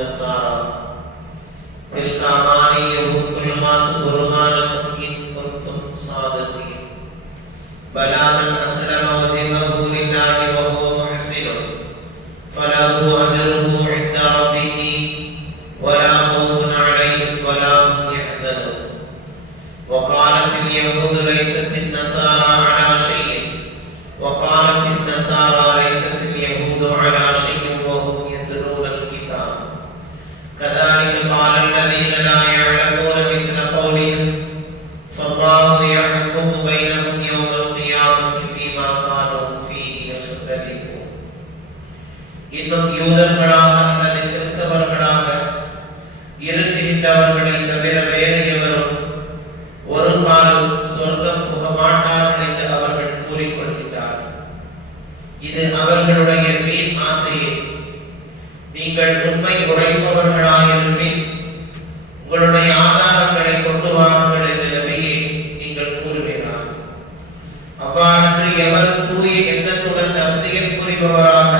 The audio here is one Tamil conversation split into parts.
النصارى تلك أمانيهم قل هاتوا برهانكم إن كنتم صادقين بلى من أسلم وجهه لله وهو محسن فله أجره عند ربه ولا خوف عليهم ولا هم يحزنون وقالت اليهود ليست النصارى على شيء وقالت النصارى ليست اليهود على شيء وهم يتلون الكتاب كذلك قال الذين لا يعلمون مثل قولهم فالله يحكم بينهم يوم القيامة فيما كانوا فيه يختلفون இன்னும் யூதர்களாக அல்லது கிறிஸ்தவர்களாக இருக்கின்றவர்களை தவிர வேறு எவரும் ஒரு காலம் சொர்க்கம் புக மாட்டார்கள் என்று அவர்கள் கூறிக்கொள்கின்றார்கள். இது அவர்களுடைய வீண் ஆசையே. நீங்கள் உண்மை உரைப்பவர்களாயிருப்பின் உங்களுடைய ஆதாரங்களை கொண்டு வாருங்கள் என்று நபியே நீங்கள் கூறுவீர்களாக. அவ்வாறு எவர் தூய எண்ணத்துடன் நற்செயல் புரிபவராக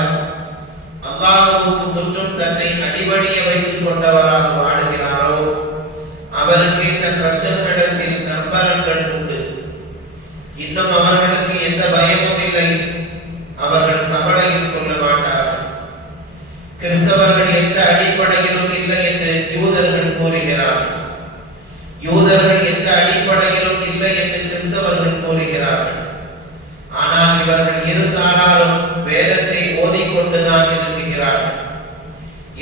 அல்லாஹ்வுக்கு முற்றும் தன்னை அடிபணிய வைத்துக் கொண்டவராக வாழுகிறாரோ அவருக்கே தன் இரட்சகரிடத்தில் நற்பலன்கள் உண்டு. இன்னும் அவர்களுக்கு எந்த பயமும் இல்லை, அவர்கள் கவலையும் கொள்ள மாட்டார்கள். கிறிஸ்தவர்கள் எந்த அடிப்படையிலும் இல்லை என்று யூதர்கள் கூறுகிறார்கள். யூதர்கள் எந்த அடிப்படையிலும் இல்லை என்று கிறிஸ்தவர்கள் கூறுகிறார்கள். ஆனால் இவர்கள் இரு சாராரும் வேதத்தை ஓதிக்கொண்டுதான் இருக்கிறார்கள்.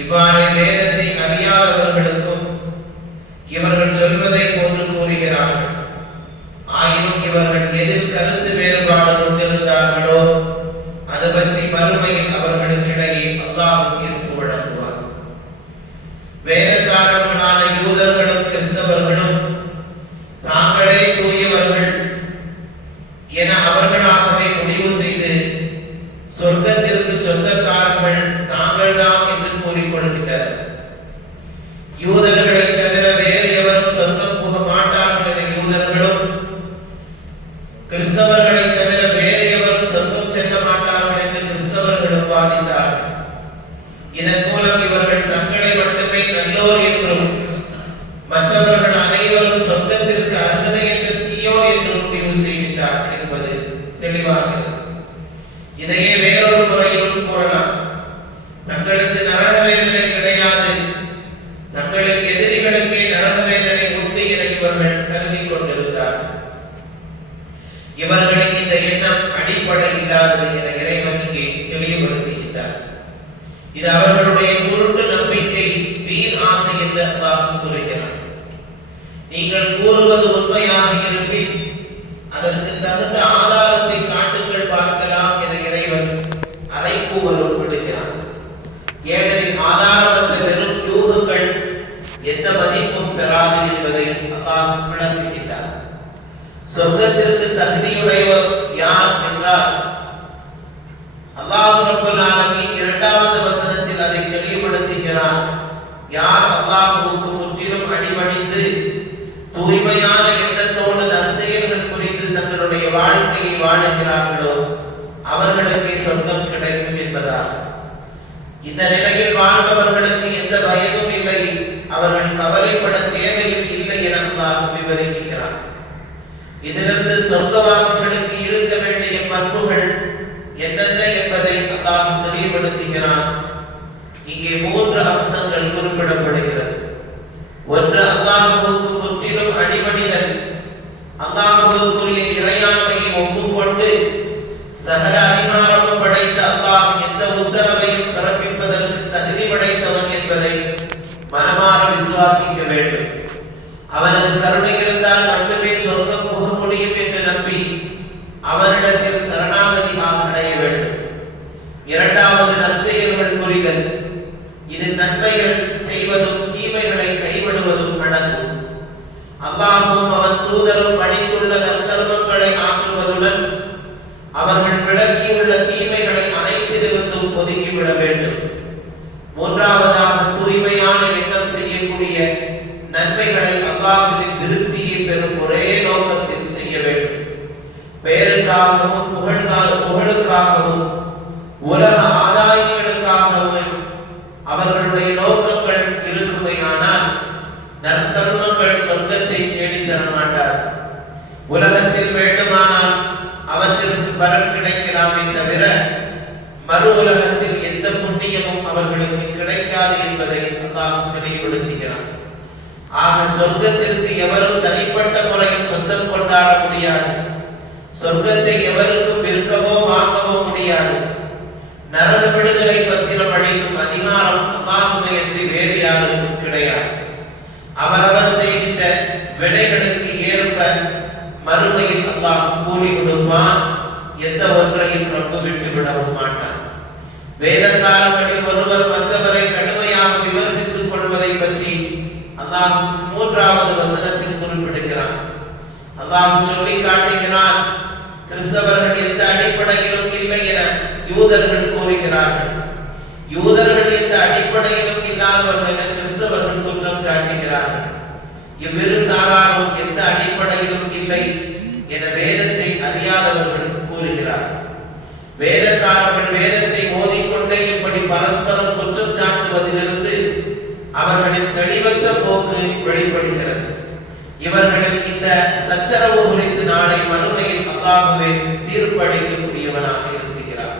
இவ்வாறு வேதத்தை அறியாதவர்களுக்கும் இவர்கள் சொல்வதை போன்று கூறுகிறார்கள். ஆயினும் இவர்கள் எதில் கருத்து வேறுபாடு கொண்டிருந்தார்களோ அது பற்றி மறுமையில் அவர்களுக்கிடையே அல்லாஹ் தீர்ப்பு வழங்குவார். வேதக்காரர்களான யூதர்களும் கிறிஸ்தவர்களும் தாங்களே தூயவர்கள் என அவர்களாகவே முடிவு செய்து சொர்க்கத்திற்கு சொந்தக்காரர்கள் தாங்கள்தான் என்று கூறிக்கொள்கின்றனர். யூதர்களை தவிர வேறு எவரும் சொர்க்கம் புக மாட்டார்கள் என யூதர்களும், கிறிஸ்தவர்களை தவிர வேறு எவரும் சொர்க்கம் செல்ல மாட்டார்கள் என்று கிறிஸ்தவர்களும் வாதித்தார்கள். இதன் மூலம் இவர்கள் தங்களை மட்டுமே நல்லோர் என்றும் மற்றவர்கள் அனைவரும் சொர்க்கத்திற்கு அருகதையற்ற தீயோர் என்று முடிவு செய்கின்றார்கள் என்பது தெளிவாகிறது. இதையே வேறொரு முறையிலும் கூறலாம். தங்களுக்கு நரக வேதனை கிடையாது, தங்களின் எதிரிகளுக்கே நரக வேதனை உண்டு என இவர்கள் கருதி கொண்டிருந்தார்கள். இவர்களின் இந்த எண்ணம் அடிப்படை இல்லாதது என இறைவன் இங்கே தெளிவுபடுத்துகின்றார். இது அவர்களுடைய குருட்டு நம்பிக்கை, வீண் ஆசை என்று அல்லாஹ் கூறுகிறார். நீங்கள் கூறுவது உண்மையாக இருப்பின் அதற்கு தகுந்த ஆதாரத்தை காட்டுங்கள் பார்க்கலாம் என இறைவன் அறைகூவல் விடுகிறார். ஏனெனில் ஆதாரமற்ற வெறும் யூகங்கள் எந்த மதிப்பும் பெறாது என்பதை அல்லாஹ் விளக்குகின்றார். சொர்க்கத்திற்கு தகுதியுடையோர் யார் என்றால் அல்லாஹ் ரப்பல் ஆலமீன் இரண்டாவது வசனத்தில் அதை தெளிவுபடுத்துகிறார். யார் அல்லாஹ்வுக்கு முற்றிலும் அடிபணிந்து தூய்மையான எண்ணத்தோடு நற்செயல்கள் புரிந்து தங்களுடைய வாழ்க்கையை வாழுகிறார்களோ அவர்களுக்கு சொர்க்கம் கிடைக்கும் என்பதால் இந்த நிலையில் வாழ்பவர்களுக்கு எந்த பயமும் இல்லை, அவர்கள் கவலைப்பட தேவையும் இல்லை என அல்லாஹ் விவரிக்கிறார். இதிலிருந்து சொர்க்கவாசிகளுக்கு இருக்க வேண்டிய பண்புகள் என்னென்ன என்பதை அல்லாஹ் தெளிவுபடுத்துகிறார். இங்கே 3 அம்சங்கள் குறிப்பிடப்படுகிறது. ஒன்று, அல்லாஹ்வுக்கு முற்றிலும் அடிபணிதல். அல்லாஹ்வுக்குரிய இறையாண்மையை ஒப்புக்கொண்டு சகல அதிகாரமும் படைத்த அல்லாஹ் எந்த உத்தரவையும் பிறப்பிப்பதற்கு தகுதி படைத்தவன் என்பதை மனமாற விசுவாசிக்க வேண்டும். அவனது கருணை இருந்தால் மட்டுமே சொர்க்கம் புக முடியும் என்று நம்பி அவனிடத்தில் சரணாகதி அடைய வேண்டும். இரண்டாவது, நற்செயல்கள் புரிதல். இது நன்மைகள் செய்வதும் தீமைகளை கைவிடுவதும் அடங்கும். அல்லாஹ்வும் அவன் தூதரும் பணித்துள்ள நற்கர்மங்களை ஆற்றுவதுடன் அவர்கள் விளக்கியுள்ள தீமைகளை அனைத்திலிருந்தும் ஒதுக்கிவிட வேண்டும். மூன்றாவதாக, தூய்மையான எண்ணம் செய்யக்கூடிய நன்மைகளை அல்லாஹ்வின் திருப்தியை பெறும் ஒரே நோக்கத்தில் செய்ய வேண்டும். பெயருக்காகவும் புகழுக்காகவும் உலக ஆதாயங்களுக்காகவும் அவர் அவர்களுடைய நோக்கங்கள் இருக்குமையானால் நற்கர்மங்கள் சொர்க்கத்தை தேடி தர மாட்டார். உலகத்தில் வேண்டுமானால் அவற்றிற்கு பலன் கிடைக்கலாமே தவிர மறு உலகத்தில் எந்த புண்ணியமும் அவர்களுக்கு கிடைக்காது என்பதை அல்லாஹ் தெளிவுபடுத்துகிறார். ஆக சொர்க்கத்திற்கு எவரும் தனிப்பட்ட முறையில் சொந்தம் கொண்டாட முடியாது. சொர்க்கத்தை எவருக்கும் விற்கவோ வாங்கவோ முடியாது. நரக விடுதலை பத்திரம் அளிக்கும் அதிகாரம் அல்லாஹ்வை அன்றி வேறு யாருக்கும் கிடையாது. அவரவர் செய்கின்ற வினைகளுக்கு ஏற்ப மறுமையில் அல்லாஹ் கூலி கொடுப்பான். எந்த ஒன்றையும் ரப்பு விட்டு விடவும் மாட்டான். வேத காலங்களில் ஒருவர் மற்றவரை கடுமையாக விமர்சித்துக் கொள்வதை பற்றி அல்லாஹ் 3வது வசனத்தில் குறிப்பிடுகிறான். அல்லாஹ் சொல்லி காட்டுகிறான், கிறிஸ்தவர்கள் எந்த அடிப்படையிலும் இல்லை என யூதர்கள் கூறுகிறார்கள். யூதர்கள் எந்த அடிப்படையிலும் இல்லாதவர்கள் என கிறிஸ்தவர்கள் குற்றம் சாட்டுகிறார்கள். இவ்விரு சாராரும் எந்த அடிப்படையிலும் இல்லை என வேதத்தை அறியாதவர்கள் கூறுகிறார்கள். வேதக்காரர்கள் வேதத்தை ஓதிக்கொண்டே இப்படி பரஸ்பரம் குற்றம் சாட்டுவதிலிருந்து அவர்களின் தெளிவற்ற போக்கு வெளிப்படுகிறது. இவர்களின் இந்த சச்சரவு குறித்து நாளை மறுமையில் அல்லாஹ்வே தீர்ப்பளிக்கக்கூடியவனாக இருக்கிறார்.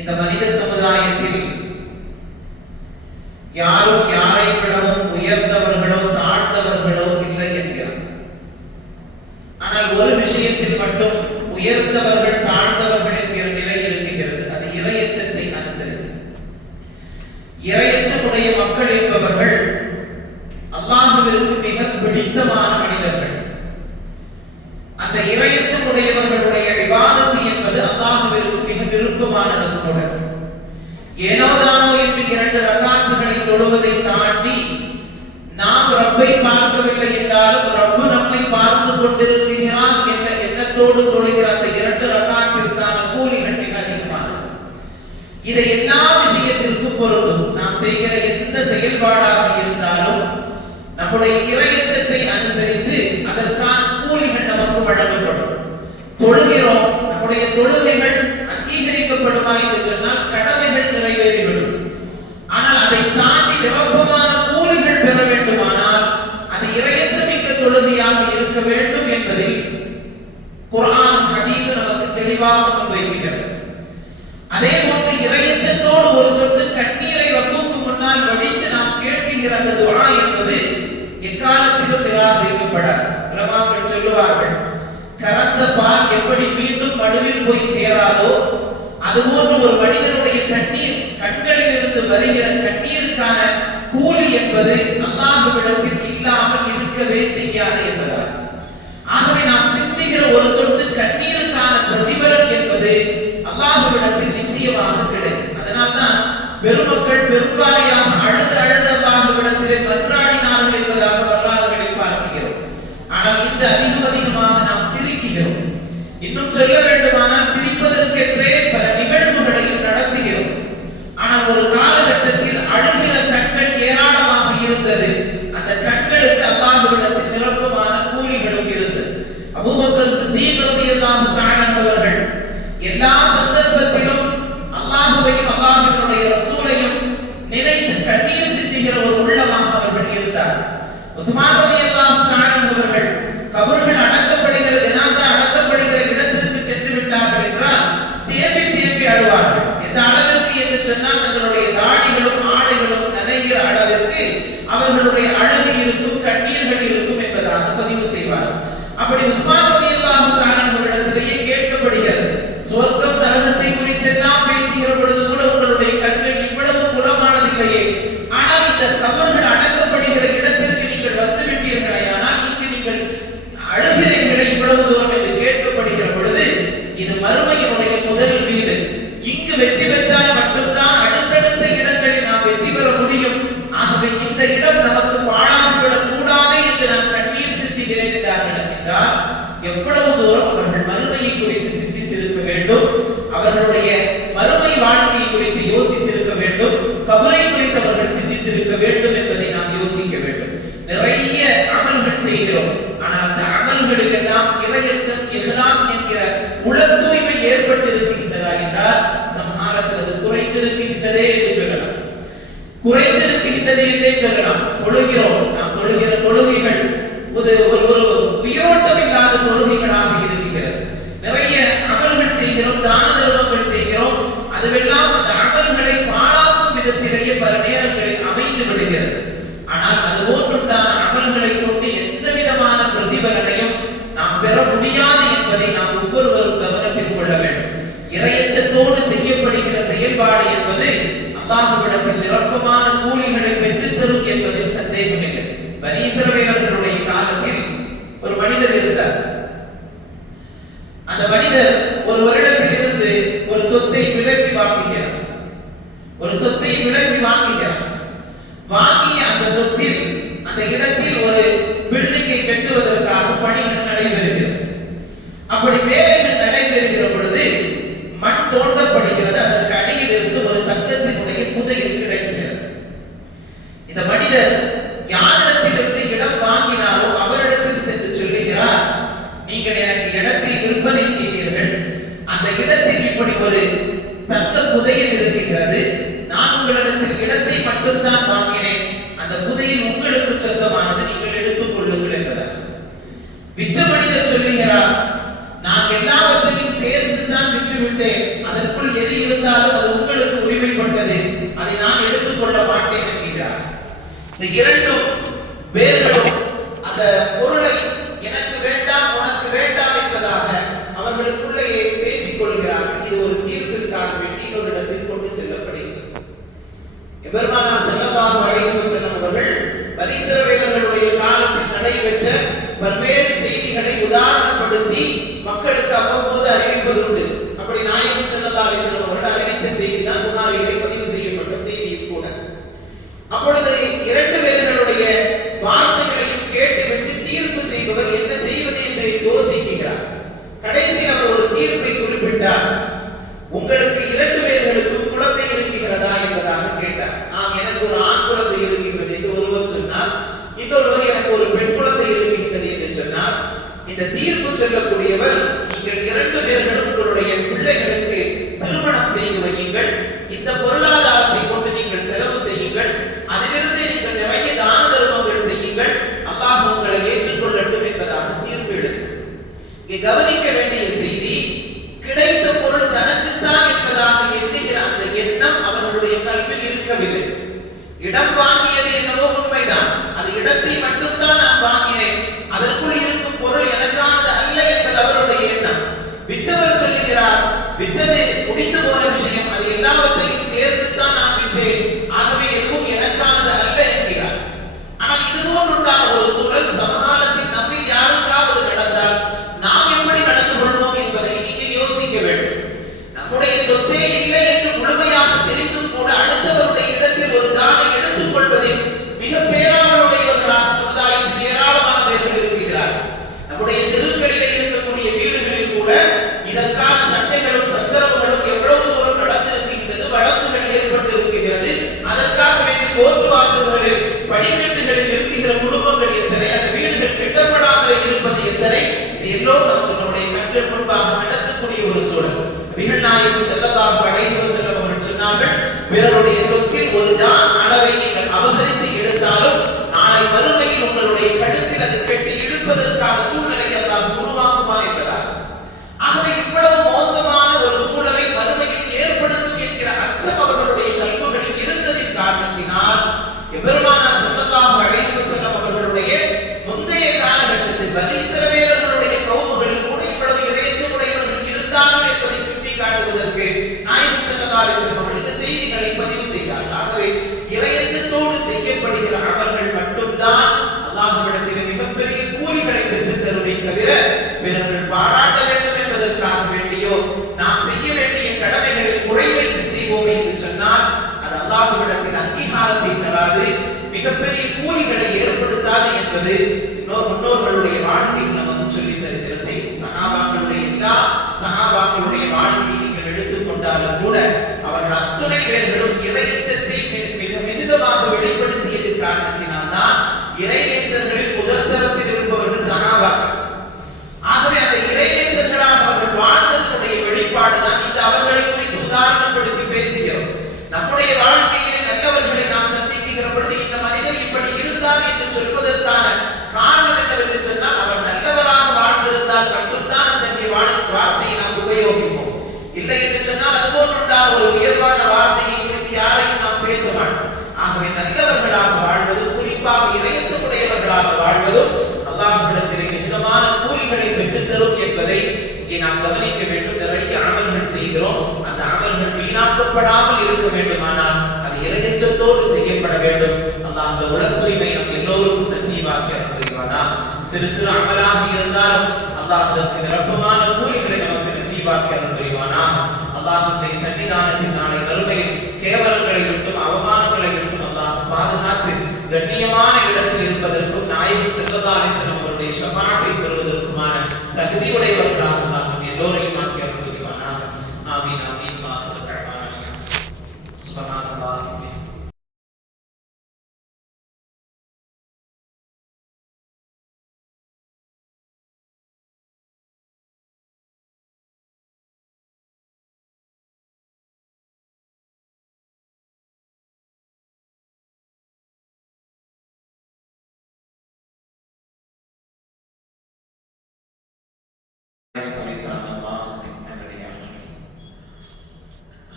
இந்த மனித சமுதாயத்தில் யாரும் யாரை விடவும் உயர்ந்தவர்களோ தாழ்ந்தவர்களோ இல்லை என்கிறார். ஆனால் ஒரு விஷயத்தில் மட்டும் உயர்ந்தவர்கள் தாழ்ந்தவர்கள் என்கிற நிலை இருக்கிறது. அது இறையச்சத்தை அனுசரித்து. இறையச்சமுடைய மக்கள் என்பவர்கள் அல்லாஹ்விற்கு மிக பிடித்தமான மனிதர்கள். அந்த இறையச்சமுடையவர்களுடைய இபாதத்து என்பது அல்லாஹ்விற்கு மிக விருப்பமானது கூட. ஏனோதானோ என்று 2 ரகாத்துகளை தொழுவதை தாண்டி நாம் ரப்பை பார்க்கவில்லை என்றாலும் ரப்பு நம்மை பார்த்து கொண்டிருக்கிறான் என்ற எண்ணத்தோடு தொழுகிற அந்த 2 ரகாத்திற்கான கூலிகள் மிக அதிகமானது. இதை எல்லா விஷயத்திற்கும் பொருந்தும். நாம் செய்கிற எந்த செயல்பாடாக இருந்தாலும் நம்முடைய இறையச்சத்தை அனுசரித்து அதற்கான கூலிகள் நமக்கு வழங்கப்படும். தொழுகிறோம், நம்முடைய தொழுகைகள் அங்கீகரிக்கப்படுமா என்று சொன்னால் கடமைகள் நிறைவேறிவிடும். ஆனால் அதை தாண்டி நிரப்பமான கூலிகள் பெற வேண்டுமானால் அது இறையச்சமிக்க தொழுகையாக இருக்க வேண்டும் என்பதில் குர்ஆன் ஹதீஸ் நமக்கு தெளிவாக முன்வைக்கிறது. அதே போன்று இறையச்சத்தோடு ஒரு சொட்டு கண்ணீரை ரப்புக்கு முன்னால் வடித்து நாம் கேட்கிற அந்த துஆ என்பது எக்காலத்திலும் நிராகரிக்கப்படாது. உலமாக்கள் சொல்லுவார்கள், கறந்த பால் எப்படி மீண்டும் மடுவில் போய் சேராதோ அதுபோன்று ஒரு மனிதனுடைய கண்ணீர், கண்களில் இருந்து வருகிற கண்ணீருக்கான கூலி என்பது அல்லாஹ்விடத்தில் இல்லாமல் இருக்கவே செய்யாது என்பதால், ஆகவே நாம் சிந்திக்கிற ஒரு சொட்டு கண்ணீருக்கான பிரதிபலன் என்பது அல்லாஹ்விடத்தில் நிச்சயமாக கிடைக்கும். அதனால்தான் பெருமக்கள் பெரும்பாலையாக அழுது அழுது அல்லாஹ்விடத்திலே மன்றாடினார்கள் என்பதாக வரலாறுகளில் பார்க்கிறோம். ஆனால் இன்று அதிகமாக நாம் சிரிக்கிறோம். இன்னும் சொல்ல வேண்டுமானால் சிரிப்பதற்கென்றே பல நிகழ்வுகளையும் நடத்துகிறோம். ஆனால் ஒரு காலகட்டத்தில் அழுகிற கண்கள் ஏராளமாக இருந்தது. அந்த கண்களுக்கு அல்லாஹ்விடத்தில் நிரப்பமான கூலிகளும் இருந்தது. அபூபக்கர் சித்தீக் ரலியல்லாஹு தஆலா அவர்கள் எல்லா சந்தர்ப்பத்திலும் அல்லாஹ்வையும் அல்லாஹ்வினுடைய ரசூலையும் நினைத்து கண்ணீர் சிந்துகிற ஒரு உள்ளமாக அவர்கள் இருந்தார். உஸ்மான் ரலியல்லாஹு தஆலா அவர்கள் கபர்கள் அடக்கப்படுகிற ஜனாஸா அடக்கப்படுகிற இடத்திற்கு சென்று விட்டார்கள் என்றால் தேம்பி தேம்பி அழுவார்கள். எந்த அளவிற்கு என்று சொன்னால் தங்களுடைய தாடிகளும் ஆடைகளும் நனைகிற அளவிற்கு அவர்களுடைய அழுகை இருக்கும், கண்ணீர்கள் இருக்கும் என்பதாக பதிவு செய்வார். அப்படி உஸ்மான் ரலியல்லாஹு தஆலா அவர்களிடத்திலேயே கேட்கப்படுகிறது, சொர்க்கம் நரகத்தை குறித்து எல்லாம் பேசுகிற பொழுது கூட உங்களுடைய கண்கள் இவ்வளவு குலமானதில்லையே, ஆனால் இந்த கபர்கள் அடக்கப்படுகிற இடத்திற்கு நீங்கள் வந்துவிட்டீர்களே, ஆனால் இங்கு நீங்கள் அழுகிறீர்களே இவ்வளவு தூரம் என்று கேட்கப்படுகிற பொழுது, இது மறுமையினுடைய முதல் வீடு. இங்கு வெற்றி பெற்றால் மட்டும்தான் அடுத்தடுத்த இடங்களில் நாம் வெற்றி பெற முடியும். ஆகவே இந்த இடம் நமக்கு பாழாகிவிடக் கூடாது என்று நான் கண்ணீர் சிந்துகிறேன் என்றால் எவ்வளவு தூரம் அவர்கள் மறுமையை குறித்து சிந்தித்திருக்க வேண்டும், அவர்களுடைய மறுமை வாழ்க்கையை குறித்து யோசித்திருக்க வேண்டும், கபரை குறித்து அவர்கள் சிந்தித்திருக்க வேண்டும் என்பதை நாம் யோசிக்க வேண்டும். நிறைய அமல்கள் செய்கிறோம், ஆனால் அந்த அமல்களுக்கெல்லாம் இறையச்சம், இஹ்லாஸ் என்கிற உள தூய்மை ஏற்பட்டிருக்க இருக்கிறதா என்றால் சமகாலத்தில் அது குறைந்திருக்கின்றதே என்று சொல்லலாம். குறைந்திருக்கின்றது என்றே சொல்லலாம். தொழுகிறோம், நாம் தொழுகிற தொழுகைகள் ஒரு உயிரோட்டம் இல்லாத தொழுகைகளாக இருக்கிறது. நிறைய அமல்கள் செய்கிறோம், தான தர்மங்கள் செய்கிறோம், அதுவெல்லாம் அந்த அமல்களை பாழாக்கும் விதத்திலேயே பல நேரங்களில் அமைந்து விடுகிறது. ஆனால் அது போன்றுண்டான அமல்களை கொண்டு எந்த விதமான பிரதிபலனையும் நாம் பெற முடியாது என்பதை நாம் ஒவ்வொருவரும் கவனத்தில் கொள்ள வேண்டும். இறையச்சத்தோடு செய்யப்படுகிற செயல்பாடு என்பது அல்லாஹ்விடத்தில் நிரப்பமான கூலிகளை பெற்றுத் தரும் என்பதில் சந்தேகமில்லை. பனி இஸ்ரவேலர்களுடைய காலத்தில் ஒரு மனிதர் இருந்தார். அந்த மனிதர் ஒரு வருடத்தில் இருந்து ஒரு சொத்தை விலைக்கு வாங்குகிறார். வாங்கிய அந்த சொத்தில் அந்த இடத்தில் ஒரு பில்டிங்கை கட்டுவதற்காக பணிகள் நடைபெறுகிறது. அப்படி வேலைகள் நடைபெறுகிற பொழுது மண் தோண்டப்படுகிறது. அதற்கு அடியில் இருந்து ஒரு தங்கத்தினுடைய புதையல் கிடைக்கிறது. இந்த மனிதர் யாரிடத்திலிருந்து இடம் வாங்கினாரோ அவரிடத்தில் சென்று சொல்லுகிறார், நீங்கள் எனக்கு இடத்தை விற்பனை செய்தீர்கள், அந்த இடத்தில் இப்படி ஒரு தங்க புதையல் இருக்கிறது, நான் உங்களிடத்தில் இடத்தை மட்டும்தான் வாங்கினேன், அந்த புதையல் உங்களுக்கு சொந்தமானது, நீங்கள் எடுத்துக் கொள்ளுங்கள் என்பதால். விற்ற மனிதர் சொல்லுகிறார், நான் எல்லாவற்றையும் சேர்த்துதான் விற்றுவிட்டேன், அதற்குள் எது இருந்தாலும் அது உங்களுக்கு உரிமைப்பட்டது, அதை நான் எடுத்துக் கொள்ள மாட்டேன் என்கிறார். இந்த இரண்டும் வேர்களும் அந்த பொருளை எனக்கு வேண்டாம் உனக்கு வேண்டாம் என்பதாக அவர்களுக்குள்ளேயே பேசிக் கொள்கிறார்கள். இது ஒரு தீர்ப்பிற்காக வேண்டி ஒரு இடத்தில் கொண்டு செல்லப்படுகிறது. பெருமானார் ஸல்லல்லாஹு அலைஹி வஸல்லம் அவர்கள் பனி இஸ்ரவேலர்களுடைய காலத்தில் நடைபெற்ற பல்வேறு செய்திகளை உதாரணப்படுத்தி மக்களுக்கு அவ்வப்போது அறிவிப்பதுண்டு. அப்படி நாயகம் ஸல்லல்லாஹு அலைஹி வஸல்லம் அவர்கள் அறிவித்த செய்தி தான் புகாரிலே பதிவு செய்யப்பட்ட செய்தி கூட. அப்பொழுது இரண்டு பேர்களுடைய வார்த்தைகளையும் கேட்டுவிட்டு தீர்ப்பு செய்பவர் என்ன செய்வது என்று யோசிக்கிறார். கடைசியில் அவர் ஒரு தீர்ப்பை குறிப்பிட்டார். உங்களுக்கு இரண்டு பேர்களுக்கும் குழந்தை இருக்கிறதா என்பதாக கேட்டார். எனக்கு ஒரு ஆண் குழந்தை இருக்கிறது என்று ஒருவர் சொன்னார், இன்னொருவர் எனக்கு ஒரு பெண் குழந்தை இருக்கிறது என்று சொன்னார். இந்த தீர்ப்பு சொல்லக்கூடியவர், நீங்கள் இரண்டு பேர்களும் உங்களுடைய பிள்ளைகளுக்கு திருமணம் செய்து வையுங்கள், இந்த பொருளாதாரத்தை கொண்டு நீங்கள் செலவு செய்யுங்கள், அதிலிருந்து நீங்கள் நிறைய தான தர்மங்கள் செய்யுங்கள், அல்லாஹ் உங்களை ஏற்றுக்கொள்ளட்டும் என்பதாக தீர்ப்பு எடுத்தார். இங்கே கவனிக்க வேண்டிய செய்தி, கிடைத்த பொருள் தனக்குத்தான் என்பதாக எண்ணுகிற அந்த எண்ணம் அவர்களுடைய கல்வியில் இருக்கவில்லை. இடம் வாங்கியது என்னவோ உண்மைதான், அது இடத்தை மட்டும்தான் நான் வாங்கினேன், அதற்குள் இருக்கும் பொருள் எனக்கானது அல்ல என்பது அவருடைய எண்ணம். விற்றவர் சொல்லுகிறார், விற்றது முடிந்து போன விஷயம், அது எல்லாவற்றையும் சேர்த்துத்தான் நான் விற்றேன், ஆகவே எதுவும் எனக்கானது அல்ல என்கிறார். ஆனால் இதுபோன்றுண்டான ஒரு சூழல் சமகாலத்தில் நம்மில் யாருக்காவது நடந்தால் நாம் எப்படி நடந்து கொள்வோம் என்பதை நீங்க யோசிக்க வேண்டும். நம்முடைய சொத்தே இல்லை என்று முழுமையாக தெரிந்தும் கூட அடுத்தவருடைய இடத்தில் ஒரு ஜானை எடுத்துக் கொள்வதில் மிக பேராவலுடையவர்களாக சமுதாயத்தில் ஏராளமான பேர்கள் இருக்கிறார்கள். நம்முடைய தெருக்களிலே இருக்கக்கூடிய வீடுகளில் கூட இதற்கான சண்டைகளும் சச்சரவுகளும் எவ்வளவு தூரம் நடந்திருக்கின்றது, வழக்குகள் ஏற்பட்டிருக்கிறது. அதற்காக வேண்டி கோர்ட்டு வாசல்களில் படிக்கட்டுகளில் இருக்கிற குடும்பங்கள் எத்தனை, அந்த வீடுகள் கட்டப்படாமல் இருப்பது எத்தனை, இது எல்லோரும் நமக்கு நம்முடைய கண்கள் முன்பாக நடக்கக்கூடிய ஒரு சூழல். நபிகள் நாயகம் ஸல்லல்லாஹு அலைஹி வஸல்லம் அவர்கள் சொன்னார்கள், பிறருடைய சொத்தில் ஒரு ஜான் அளவை நீங்கள் அபகரித்து எடுத்தாலும் நாளை மறுமையில் உங்களுடைய கழுத்தில் அது கட்டி இழுப்பதற்கான சூழ்நிலை அல்லாஹ் உருவாக்குவார் என்பதாக. ஆகவே இவ்வளவு மோசமான ஒரு சூழலை மறுமையில் ஏற்படுத்தும் என்கிற அச்சம் அவர்களுடைய கல்புகளில் இருந்ததின் காரணத்தினால் பெருமானார் ஸல்லல்லாஹு அலைஹி வஸல்லம் அவர்களுடைய முந்தைய காலகட்டத்தில் பனி இஸ்ரவேலர்களுடைய கௌமுகளில் கூட இவ்வளவு இறைச்சமுடையவர்கள் இருந்தார்கள் என்பதை சுட்டிக்காட்டுவதற்கு நாயகம் ஸல்லல்லாஹு அலைஹி வஸல்லம் அவர்கள் இந்த செய்திகளை பதிவு செய்தார்கள். ஆகவே இறையச்சத்தோடு செய்யப்படுகிற அமல்கள் மட்டும்தான் அல்லாஹ்விடத்தில் மிகப்பெரிய கூலிகளை பெற்றுத் தருமே தவிர பிறர்கள் பாராட்ட வேண்டும் என்பதற்காக வேண்டியோ நாம் செய்ய வேண்டிய கடமைகளில் குறை வைத்து செய்வோம் என்று சொன்னால் அது அல்லாஹ்விடத்தில் அங்கீகாரத்தை தராது, மிகப்பெரிய கூலிகளை ஏற்படுத்தாது என்பது முன்னோர்களுடைய வாழ்க்கையில் நமக்கு சொல்லித் தருகிற செய்தி. சஹாபாக்களுடைய எல்லா சஹாபாக்களுடைய வாழ்க்கையை நீங்கள் எடுத்துக்கொண்டாலும் கூட அவர்கள் அத்துணை பேர்களும் இறையச்சத்தை மிக மிகுதமாக வெளிப்படுத்தியதன் காரணத்தினால் தான் இறைநேசர்களில் முதல் தரத்தில் இருப்பவர்கள் சஹாபாக்கள். ஆகவே அந்த இறைநேசர்களாக அவர்கள் வாழ்ந்ததனுடைய வெளிப்பாடு தான் இந்த அவர்களை இல்லை என்று சொன்னால் அது போன்றுண்டான ஒரு உயர்வான வார்த்தையை குறித்து யாரையும் நாம் பேச மாட்டோம். ஆகவே நல்லவர்களாக வாழ்வது, குறிப்பாக இறையச்சமுடையவர்களாக வாழ்வதும் அல்லாஹ்விடத்திலே விதமான கூலிகளை பெற்றுத்தரும் என்பதை இங்கே நாம் கவனிக்க வேண்டும். நிறைய அமல்கள் செய்கிறோம், அந்த அமல்கள் வீணாக்கப்படாமல் இருக்க வேண்டுமானால் அது இறையச்சத்தோடு செய்யப்பட வேண்டும். அல்லாஹ் அந்த உலக தூய்மை நம் எல்லோருக்கும் நசீபாக்கி அருள்வானா. சிறு சிறு அமலாக இருந்தாலும் அல்லாஹ் அதற்கு நிரப்பமான கூலிகளை நமக்கு நசீபாக்கி அருள்வானா. அல்லாஹ்வுடைய சன்னிதானத்தில் நாளை மறுமையில் கேவலங்களை விட்டும் அவமானங்களை விட்டும் அல்லாஹ் பாதுகாத்து கண்ணியமான இடத்தில் இருப்பதற்கும் நாயகம் ஸல்லல்லாஹு அலைஹி வஸல்லம் அவருடைய ஷஃபாஅத்தை பெறுவதற்குமான தகுதியுடையவர்களாக அல்லாஹ் எல்லோரையும் ஆக்கி அருள்வானா. ஆமீன் ஆமீன். சுப்ஹானல்லாஹ்.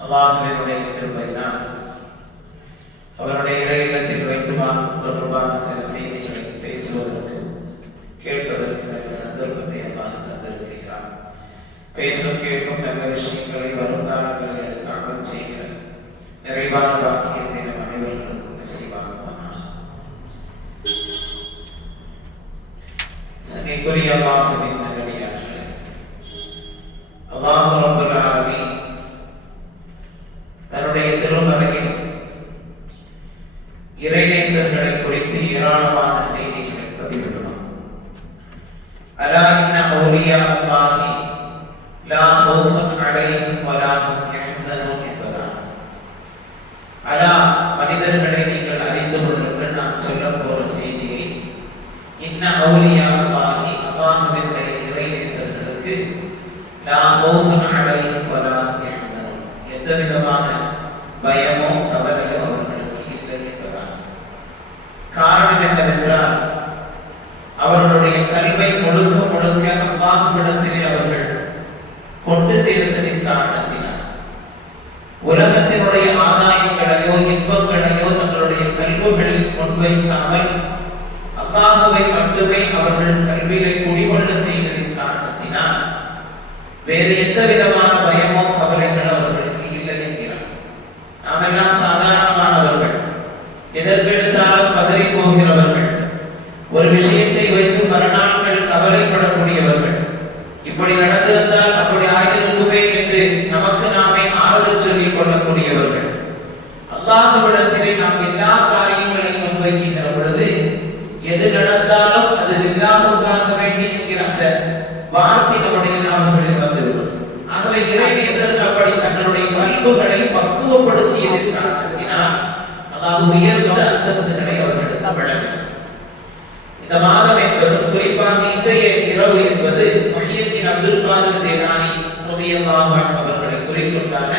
அல்லாஹ்வினுடைய கிருபையினால் அவருடைய இறையில்லத்தில் வைத்து தொடர்பான சில செய்திகளை பேசுவதற்கு கேட்பதற்கு நல்ல சந்தர்ப்பத்தை அல்லாஹ் தந்திருக்கிறார். பேசும் கேட்கும் நல்ல விஷயங்களை வருங்காலங்களில் எடுத்து அமல் செய்கிற நிறைவான வாக்கியத்தை நம் அனைவர்களுக்கும் நசீபாக்குவானாக. சங்கைக்குரிய அல்லாஹ்வின் நல்லடியார்களே, அல்லாஹ் ரப்பல் ஆலமீன் தன்னுடைய திருமறையில் இறைநேசர்களை குறித்து ஏராளமான செய்திகளை பதிவிடுவார். அலா இன்ன அவுலியா அல்லாஹி லா ஹவுஃபுன் அலைஹிம் வலா ஹும் யஹ்ஸனூன் என்பதால், அலா மனிதர்களை நீங்கள் அறிந்து கொள்ளுங்கள், நான் சொல்ல போற செய்தியை, இன்ன அவுலியா அல்லாஹி அல்லாஹ்வினுடைய இறைநேசர்களுக்கு லா ஹவுஃபுன் அலைஹிம் வலா ஹும் யஹ்ஸனூன் எந்த விதமான பயமோ கவலையோ அவர்களுக்கு இல்லை என்பதால். காரணம் என்னவென்றால் அவர்களுடைய கல்வை முழுக்க முழுக்க அல்லாஹ்விடத்திலே அவர்கள் கொண்டு சேர்த்ததின் காரணத்தினால் உலகத்தினுடைய ஆதாயங்களையோ இன்பங்களையோ தங்களுடைய கல்விகளில் முன்வைக்காமல் அல்லாஹ்வை மட்டுமே அவர்கள் கல்வியை குடிகொள்ள செய்ததின் காரணத்தினால் வேறு எந்த விதமான பயமோ கவலைகளோ அவர்களுக்கு இல்லை என்கிறார். நாம் எல்லாம் சாதாரணமானவர்கள், எதற்கெடுத்தாலும் பதறி போகிறவர்கள், ஒரு விஷயத்தை வைத்து மறுநாட்கள் கவலைப்படக்கூடியவர்கள், இப்படி நடந்திருந்தால் அப்படி ஆயிருக்குமே என்று நமக்கு நாமே ஆறுதல் சொல்லிக் கொள்ளக்கூடியவர்கள். அல்லாஹ்விடத்திலே நாம் எல்லா காரியங்களையும் முன்வைக்கின்ற பொழுது எது நடந்தாலும் அது அல்லாஹ்வுக்காக வேண்டி என்கிற அந்த வார்த்தை நம்முடைய நாவுகளில் வந்துவிடும். ஆகவே இறைநேசர்கள் அப்படி தங்களுடைய பண்புகளை பக்குவப்படுத்தியதின் காரணத்தினால் அல்லாஹ் உயர்ந்த அந்தஸ்துகளை அவர்களுக்கு வழங்கினார். இந்த மாதம் என்பது, குறிப்பாக இன்றைய இரவு என்பது முஹியத்தீன் அப்துல் காதிர் ஜீலானி ரலியல்லாஹு அன்ஹு அவர்களை குறித்துள்ளான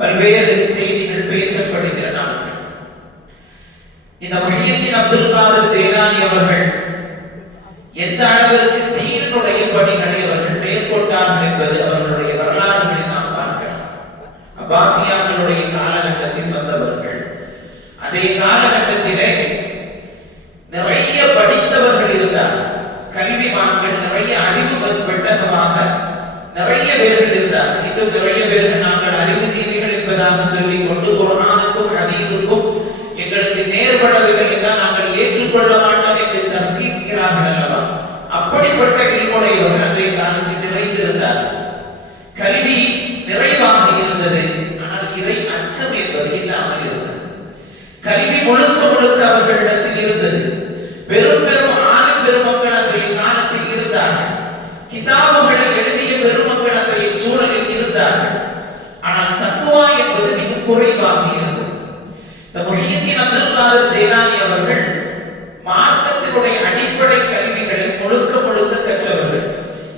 பல்வேறு செய்திகள் பேசப்படுகிற நாட்கள். இந்த முஹியத்தீன் அப்துல் காதிர் ஜீலானி அவர்கள் எந்த அளவிற்கு தீனுடைய பணிகளை அவர்கள் மேற்கொண்டார்கள் என்பது அவர்களுடைய வரலாறுகளில் நாம் பார்க்கிறோம். அப்பாசியாக்களுடைய காலகட்டத்தில் வந்தவர்கள். அன்றைய காலகட்டத்திலே நிறைய படித்தவர்கள் இருந்தார், கல்விமான்கள் நிறைய அறிவு பெட்டகமாக நிறைய பேர்கள் இருந்தார். இன்னும் நிறைய பேர்கள் நாங்கள் அறிவுஜீவிகள் என்பதாக சொல்லிக் கொண்டு குர்ஆனுக்கும் ஹதீஸுக்கும் எங்களுக்கு நேர்படவில்லை என்றால் நாங்கள் ஏற்றுக்கொள்ள மாட்டோம் என்று தர்க்கிக்கிறார்கள் அல்லவா? அப்படிப்பட்ட இல்முடையவர்கள் அன்றைய காலத்தில் நிறைந்திருந்தார். கல்வி நிறைவாக இருந்தது, ஆனால் இறை அச்சம் என்பது இல்லாமல் இருந்தது. கல்வி முழுக்க முழுக்க அவர்களிடத்தில் இருந்தது. பெரும் பெரும் ஆளும் பெருமக்கள் அன்றைய காலத்தில் இருந்தார்கள். கிதாபுகளை எழுதிய பெருமக்கள் அன்றைய சூழலில் இருந்தார்கள். ஆனால் தக்குவா என்பது மிக குறைவாக இருந்தது. இந்த முஹியத்தீன் அப்துல் காதிர் ஜீலானி அவர்கள் மார்க்கத்தினுடைய அடிப்படை கல்விகளை முழுக்க முழுக்க கற்றவர்கள்.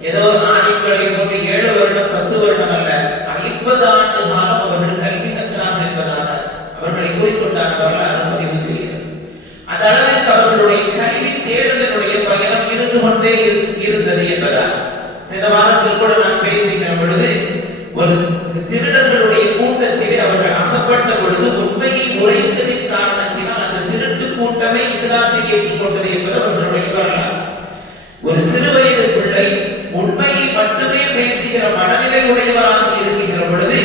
ஏதோ ஆணிகளை போன்று 7 வருடம் 10 வருடம் அல்ல, 50 ஆண்டு காலம் அவர்கள் கல்வி கற்றார்கள் என்பதாக அவர்களை குறித்துள்ளார் வரலாறு பதிவு செய்கிறது. அந்த அளவிற்கு அவர்களுடைய கல்வி தேடலினுடைய பயணம் இருந்து கொண்டே இருந்தது என்பதால் சென்ற வாரத்தில் கூட நான் பேசுகிற பொழுது ஒரு திருடர்களுடைய கூட்டத்திலே அவர்கள் அகப்பட்ட பொழுது உண்மையை உரைத்ததின் காரணத்தினால் அந்த திருட்டு கூட்டமே இஸ்லாத்தை ஏற்றுக்கொண்டது என்பது அவர்களுடைய வரலாறு. ஒரு சிறு வயது பிள்ளை உண்மையை மட்டுமே பேசுகிற மனநிலை உடையவராக இருக்கிற பொழுது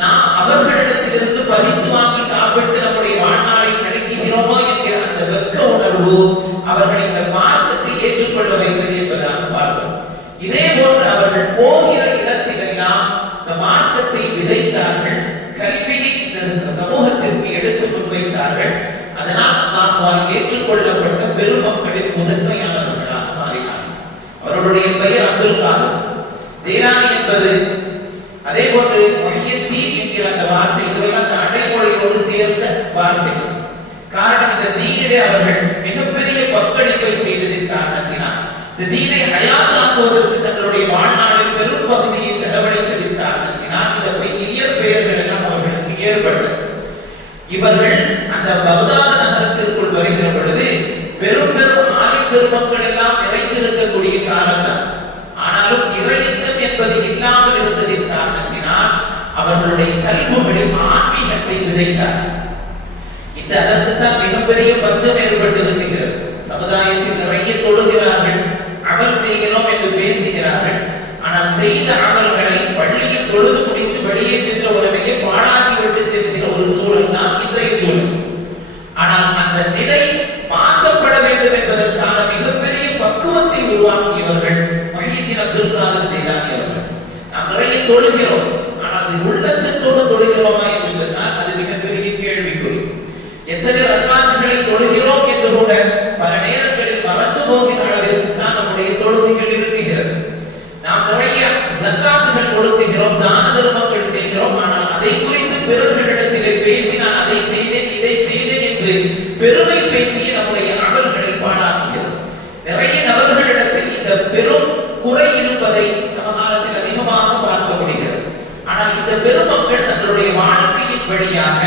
நாம் அவர்களிடத்திலிருந்து பறித்து வாங்கி சாப்பிட்டு நம்முடைய வாழ்நாளை கழிக்கிறோமோ என்கிற அந்த வெட்க உணர்வு அவர்களை இந்த மார்க்கத்தை ஏற்றுக்கொள்ள வைத்தது என்பதாக பார்த்தோம். இதே போன்று அவர்கள் போகிற இடத்திலெல்லாம் இந்த மார்க்கத்தை விதைத்தார்கள், கல்வியை இந்த சமூகத்திற்கு எடுத்து முன்வைத்தார்கள். அதனால் அல்லாஹ்வால் ஏற்றுக்கொள்ளப்பட்ட பெருமக்களின் முதன்மையானவர்களாக மாறினார்கள். அவர்களுடைய பெயர் அப்துல் காதர் ஜீலானி என்பது. அதே போன்று முஹியத்தீன் என்கிற அந்த வார்த்தை, இதுவெல்லாம் அந்த அடைமொழியோடு சேர்ந்த வார்த்தைகள். காரணம், இந்த தீனிலே அவர்கள் மிகப்பெரிய பங்களிப்பை செய்ததின் காரணத்தினால், இந்த தீனை ஹயாத்தாக்குவதற்கு தங்களுடைய வாழ்நாளில் பெரும் பகுதியை செலவழித்ததின் காரணத்தினால் இந்த இயற்பெயர்கள் எல்லாம் அவர்களுக்கு ஏற்பட்டது. இவர்கள் அந்த பக்தாத் நகரத்திற்குள் வருகிற பொழுது பெரும் பெரும் ஆலிம் பெருமக்கள் எல்லாம் நிறைந்திருக்கக்கூடிய காலம்தான். ஆனாலும் இறையச்சம் என்பது இல்லாமல் இருந்ததின் காரணத்தினால் அவர்களுடைய கல்புகளில் ஆன்மீகத்தை விதைத்தார். இந்த அதற்குத்தான் மிகப்பெரிய பஞ்சம் ஏற்பட்டிருக்கிறது. சமுதாயத்தில் நிறைய தொழுகிறார்கள், அமல் செய்கிறோம் என்று பேசுகிறார்கள். ஆனால் செய்த அமல்களை பள்ளியில் தொழுது முடித்து வெளியே சென்ற உடனேயே பாழாக்கி விட்டு செல்கிற ஒரு சூழல் தான் இன்றைய சூழல். ஆனால் அந்த நிலை மாற்றப்பட வேண்டும் என்பதற்கான மிகப்பெரிய பக்குவத்தை உருவாக்கியவர்கள் முஹியத்தீன் அப்துல் காதர் ஜீலானி அவர்கள். நாம் நிறைய தொழுகிறோம், ஆனால் அது உள்ளச்சத்தோடு தொழுகிறோமா என்று சொன்னால் அது மிகப்பெரிய கேள்விக்குறி. எத்தனை ரக்காத்துகளை தொழுகிறோம் என்று கூட பல நேரங்களில் மறந்து போகிற அளவிற்கு தான் நம்முடைய தொழுகைகள் இருக்குகிறது. நாம் நிறைய ஜகாத்துகள் கொடுக்கிறோம், தான தர்மங்கள் செய்கிறோம். ஆனால் அதை குறித்து பிறர்களிடத்திலே பேசி நான் அதை செய்தேன் இதை செய்தேன் என்று பெருமை பேசி நம்முடைய அமல்களை பாழாக்குகிறோம். நிறைய நபர்களிடத்தில் இந்த பெரும் குறை இருப்பதை சமகாலத்தில் அதிகமாக பார்க்க முடிகிறது. ஆனால் இந்த பெருமக்கள் தங்களுடைய வாழ்க்கையின் வழியாக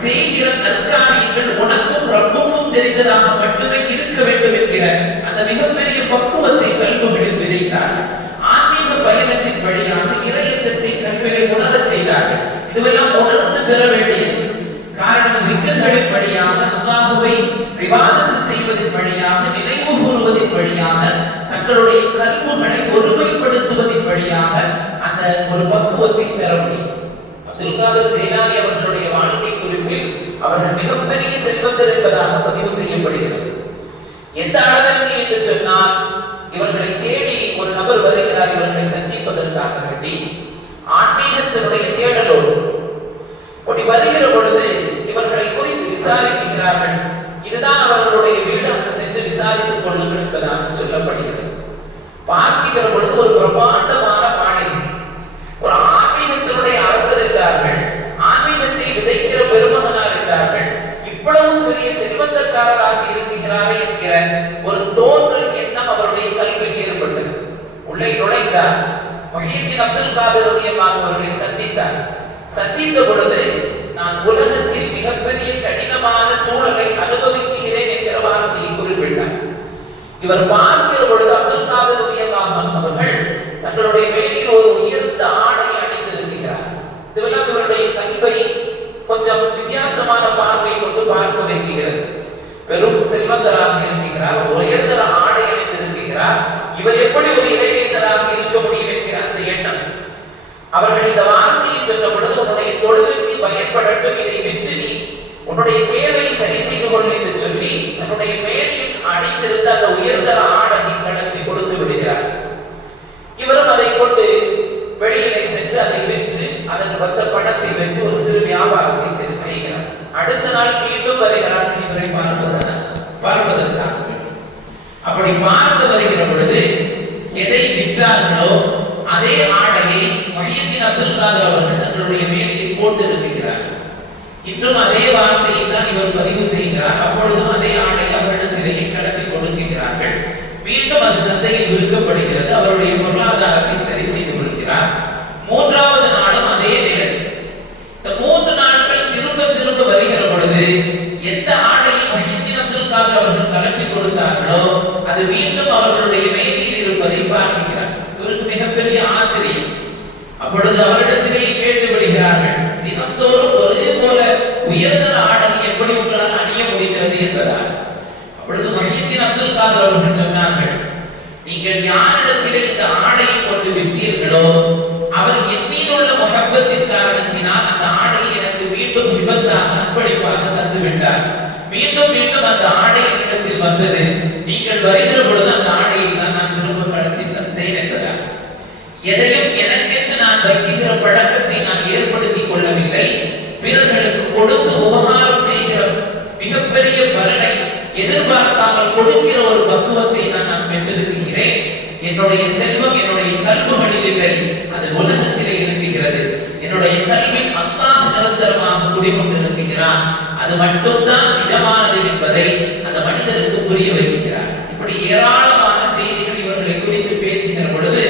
செய்கிற நற்காரியங்கள் உனக்கும் ரப்புக்கும் தெரிந்ததாக மட்டுமே இருக்க வேண்டும் என்கிற அந்த மிகப்பெரிய பக்குவத்தை கல்புகளில் விதைத்தார்கள். ஆன்மீக பயணத்தின் வழியாக இறையச்சத்தை கல்வியை உணரச் செய்தார்கள். இதுவெல்லாம் உணர்ந்து பெற வேண்டியது. காரணம், விக்கர்களின் வழியாக அல்லாஹ்வை இபாதத் செய்வதன் வழியாக, நினைவு கூறுவதன் வழியாக, தங்களுடைய கல்புகளை ஒருமைப்படுத்துவதன் வழியாக அந்த ஒரு பக்குவத்தை பெற முடியும். அப்துல் காதர் ஜீலானி அவர்களுடைய வாழ்க்கை குறிப்பில் அவர்கள் மிகப்பெரிய செல்வந்தர் என்பதாக பதிவு செய்யப்படுகிறது. எந்த அளவிற்கு என்று சொன்னால், இவர்களை தேடி ஒரு நபர் வருகிறார் இவர்களை சந்திப்பதற்காக வேண்டி, ஆன்மீகத்தினுடைய தேடலோடு அப்படி வருகிற பொழுது இவர்களை குறித்து விசாரிக்கிறார்கள். இதுதான் அவர்களுடைய வீடு, அங்கு சென்று விசாரித்துக் கொள்ளுங்கள் என்பதாக சொல்லப்படுகிறது. பார்க்கிற பொழுது ஒரு பிரம்மாண்டமான மாளிகை, ஒரு ஆன்மீகத்தினுடைய அரசர் என்றார்கள், ஆன்மீகத்தை விதைக்கிற பெருமகனார் என்றார்கள். இவ்வளவு பெரிய செல்வந்தக்காரராக இருக்கிறாரே என்கிற ஒரு தோன்றல் எண்ணம் அவருடைய கல்வியில் ஏற்பட்டது. உள்ளே நுழைந்தார். முஹியத்தீன் அப்துல் காதர் ரலியல்லாஹு அவர்களை சந்தித்தார். சந்தித்த பொழுது, நான் உலகத்தில் மிகப்பெரிய கடினமான சூழலை அனுபவிக்கிறேன் என்கிற வார்த்தையை குறிப்பிட்டார். இவர் பார்க்கிற பொழுது அப்துல் காதர் ரலியல்லாஹு அவர்கள் தங்களுடைய மேலில் ஒரு உயர்ந்த ஆடை அணிந்திருக்கிறார். இதுவெல்லாம் இவருடைய கல்வை கொஞ்சம் வித்தியாசமான பார்வை கொண்டு பார்க்க வைக்கிறது. பெரும் செல்வந்தராக இருக்கிறார், உயர்ந்த ஆடை அணிந்திருக்கிறார். இவர் எப்படி ஒரு இறைநேசராக இருக்க முடியும் என்கிற அந்த எண்ணம். அவர்கள் இந்த வார்த்தையை சொன்ன பொழுது, உன்னுடைய தொழிலுக்கு பயன்படட்டும், இதை வெற்றி நீ உன்னுடைய தேவை சரி செய்து கொள் என்று சொல்லி தன்னுடைய மேடையில் அணிந்திருந்த அந்த உயர்ந்த ஆடையை கழற்றி கொடுத்து விடுகிறார். இவரும் அதை கொண்டு வெளியிலே சென்று அதை வென்று அதற்கு வந்த பணத்தை வைத்து ஒரு சிறு வியாபாரத்தை செய்கிறார். அடுத்த நாள் மீண்டும் வருகிறார் இவரை பார்ப்பதற்காக. அப்படி பார்த்து வருகிற பொழுது எதை விற்றார்களோ அதே ஆடையை முஹியத்தீன் அப்துல் காதர் அவர்கள் தங்களுடைய மேடையில் போட்டு இருக்கிறார். இன்னும் அதே வார்த்தையை தான் இவர் பதிவு செய்கிறார். அப்பொழுதும் அதே ஆடை அவர்களிடத்திலேயே கடத்தி கொடுக்கிறார்கள். மீண்டும் அது சந்தையில் விற்கப்படுகிறது. அவருடைய பொருளாதாரத்தை சரி செய்து கொள்கிறார். மூன்றாவது நாளும் அதே நிலை. இந்த 3 நாட்கள் திரும்ப திரும்ப வருகிற பொழுது எந்த ஆடையை முஹியத்தீன் அப்துல் காதர் அவர்கள் கலட்டி கொடுத்தார்களோ அது மீண்டும் அவர்களுடைய மேடையில் இருப்பதை பார்க்கிறார். இவருக்கு மிகப்பெரிய ஆச்சரியம். அப்பொழுது அவரிடத்தில் விட்டார். மீண்டும் மீண்டும் அந்த ஆடை என்னிடத்தில் வந்தது. நீங்கள் வருகிற பொழுது அந்த ஆடையை தான் நான் திரும்ப கடத்தி தந்தேன் என்பதாக. எதையும் எனக்கென்று நான் வைக்கிற பழக்கத்தை நான் ஏற்படுத்திக் கொள்ளவில்லை. பிறர்களுக்கு கொடுத்து உபகாரம் செய்கிற மிகப்பெரிய பலனை எதிர்பார்க்காமல் கொடுக்கிற ஒரு பக்குவத்தை நான் பெற்றிருக்கிறேன். என்னுடைய செல்வம் என்னுடைய கல்விகளில் இல்லை, அது உலகத்திலே இருக்கிறது. என்னுடைய கல்வி அல்லாஹ் நிரந்தரமாக குடிகொண்டிருக்கிறான். அது மட்டும்தான் நிஜமானது என்பதை அந்த மனிதருக்கு புரிய வைக்கிறார். இப்படி ஏராளமான செய்திகள் இவர்களை குறித்து பேசுகிற பொழுது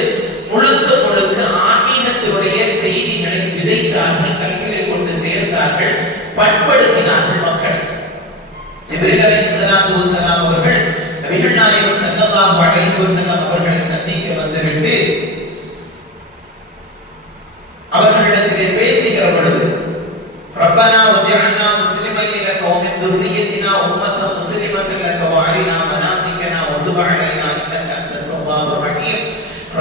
முழுக்க முழுக்க ஆன்மீகத்தினுடைய செய்திகளை விதைத்தார்கள், கல்வியை கொண்டு சேர்த்தார்கள், பண்படுத்தினார்கள் மக்களை. ஜிப்ரீல் அலைஹிஸ்ஸலாத்து வஸலாம் அவர்கள் நபிகள் நாயகம் ஸல்லல்லாஹு அலைஹி வஸல்லம் அவர்களை சந்திக்க வந்துவிட்டு அவர்களிடத்திலே பேசுகிற பொழுது ரப்பனா வஜஅல்னா முஸ்லிமைன லக வ மின் துர்ரிய்யத்தினா உம்மத்தன் முஸ்லிமத்தன் லக வ அரினா மனாசிகனா வ துப் அலைனா இன்னக அன்தத் தவ்வாபுர் ரஹீம்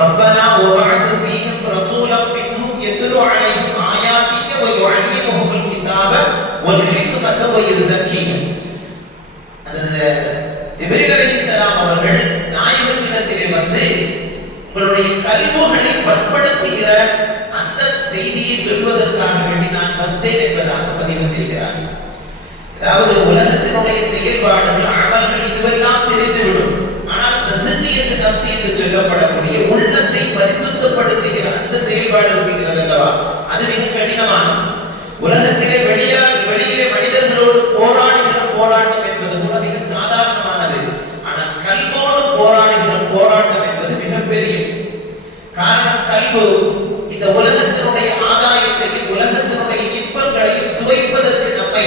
ரப்பனா வ பஅத் ஃபீஹிம் ரசூலன் மின்ஹும் யத்லு அலைஹிம் ஆயாத்திக வ யுஅல்லிமுஹுல் கிதாப வல் ஹிக்மத வ யுஸக்கீஹும். ஜிப்ரீல் அலைஹிஸ்ஸலாம் அவர்கள் நாயகத்திடத்திலே வந்து உங்களுடைய கல்விகளை பண்படுத்துகிற அந்த செய்தியை சொல்வதற்காக வேண்டி நான் வந்தேன் என்பதாக பதிவு செய்கிறார். அதாவது உலகத்தினுடைய செயல்பாடுகள், அமல்கள் இதுவெல்லாம் தெரிந்துவிடும். ஆனால் தஸ்தியத்து நஃப்ஸ் என்று சொல்லப்படக்கூடிய உள்ளத்தை பரிசுத்தப்படுத்துகிற அந்த செயல்பாடு இருக்கிறது அல்லவா, அது மிக கடினமானது. உலகத்திலே வெளியிலே மனிதர்களோடு போராடுகிற போராட்டம் என்பது கூட மிக சாதாரணமானது. ஆனால் கல்வோடு போராடுகிற போராட்டம் என்பது மிகப்பெரியது. காரணம், கல்வு இந்த உலகத்தினுடைய ஆதாயத்தையும் உலகத்தினுடைய இன்பங்களையும் சுவைப்பதற்கு நம்மை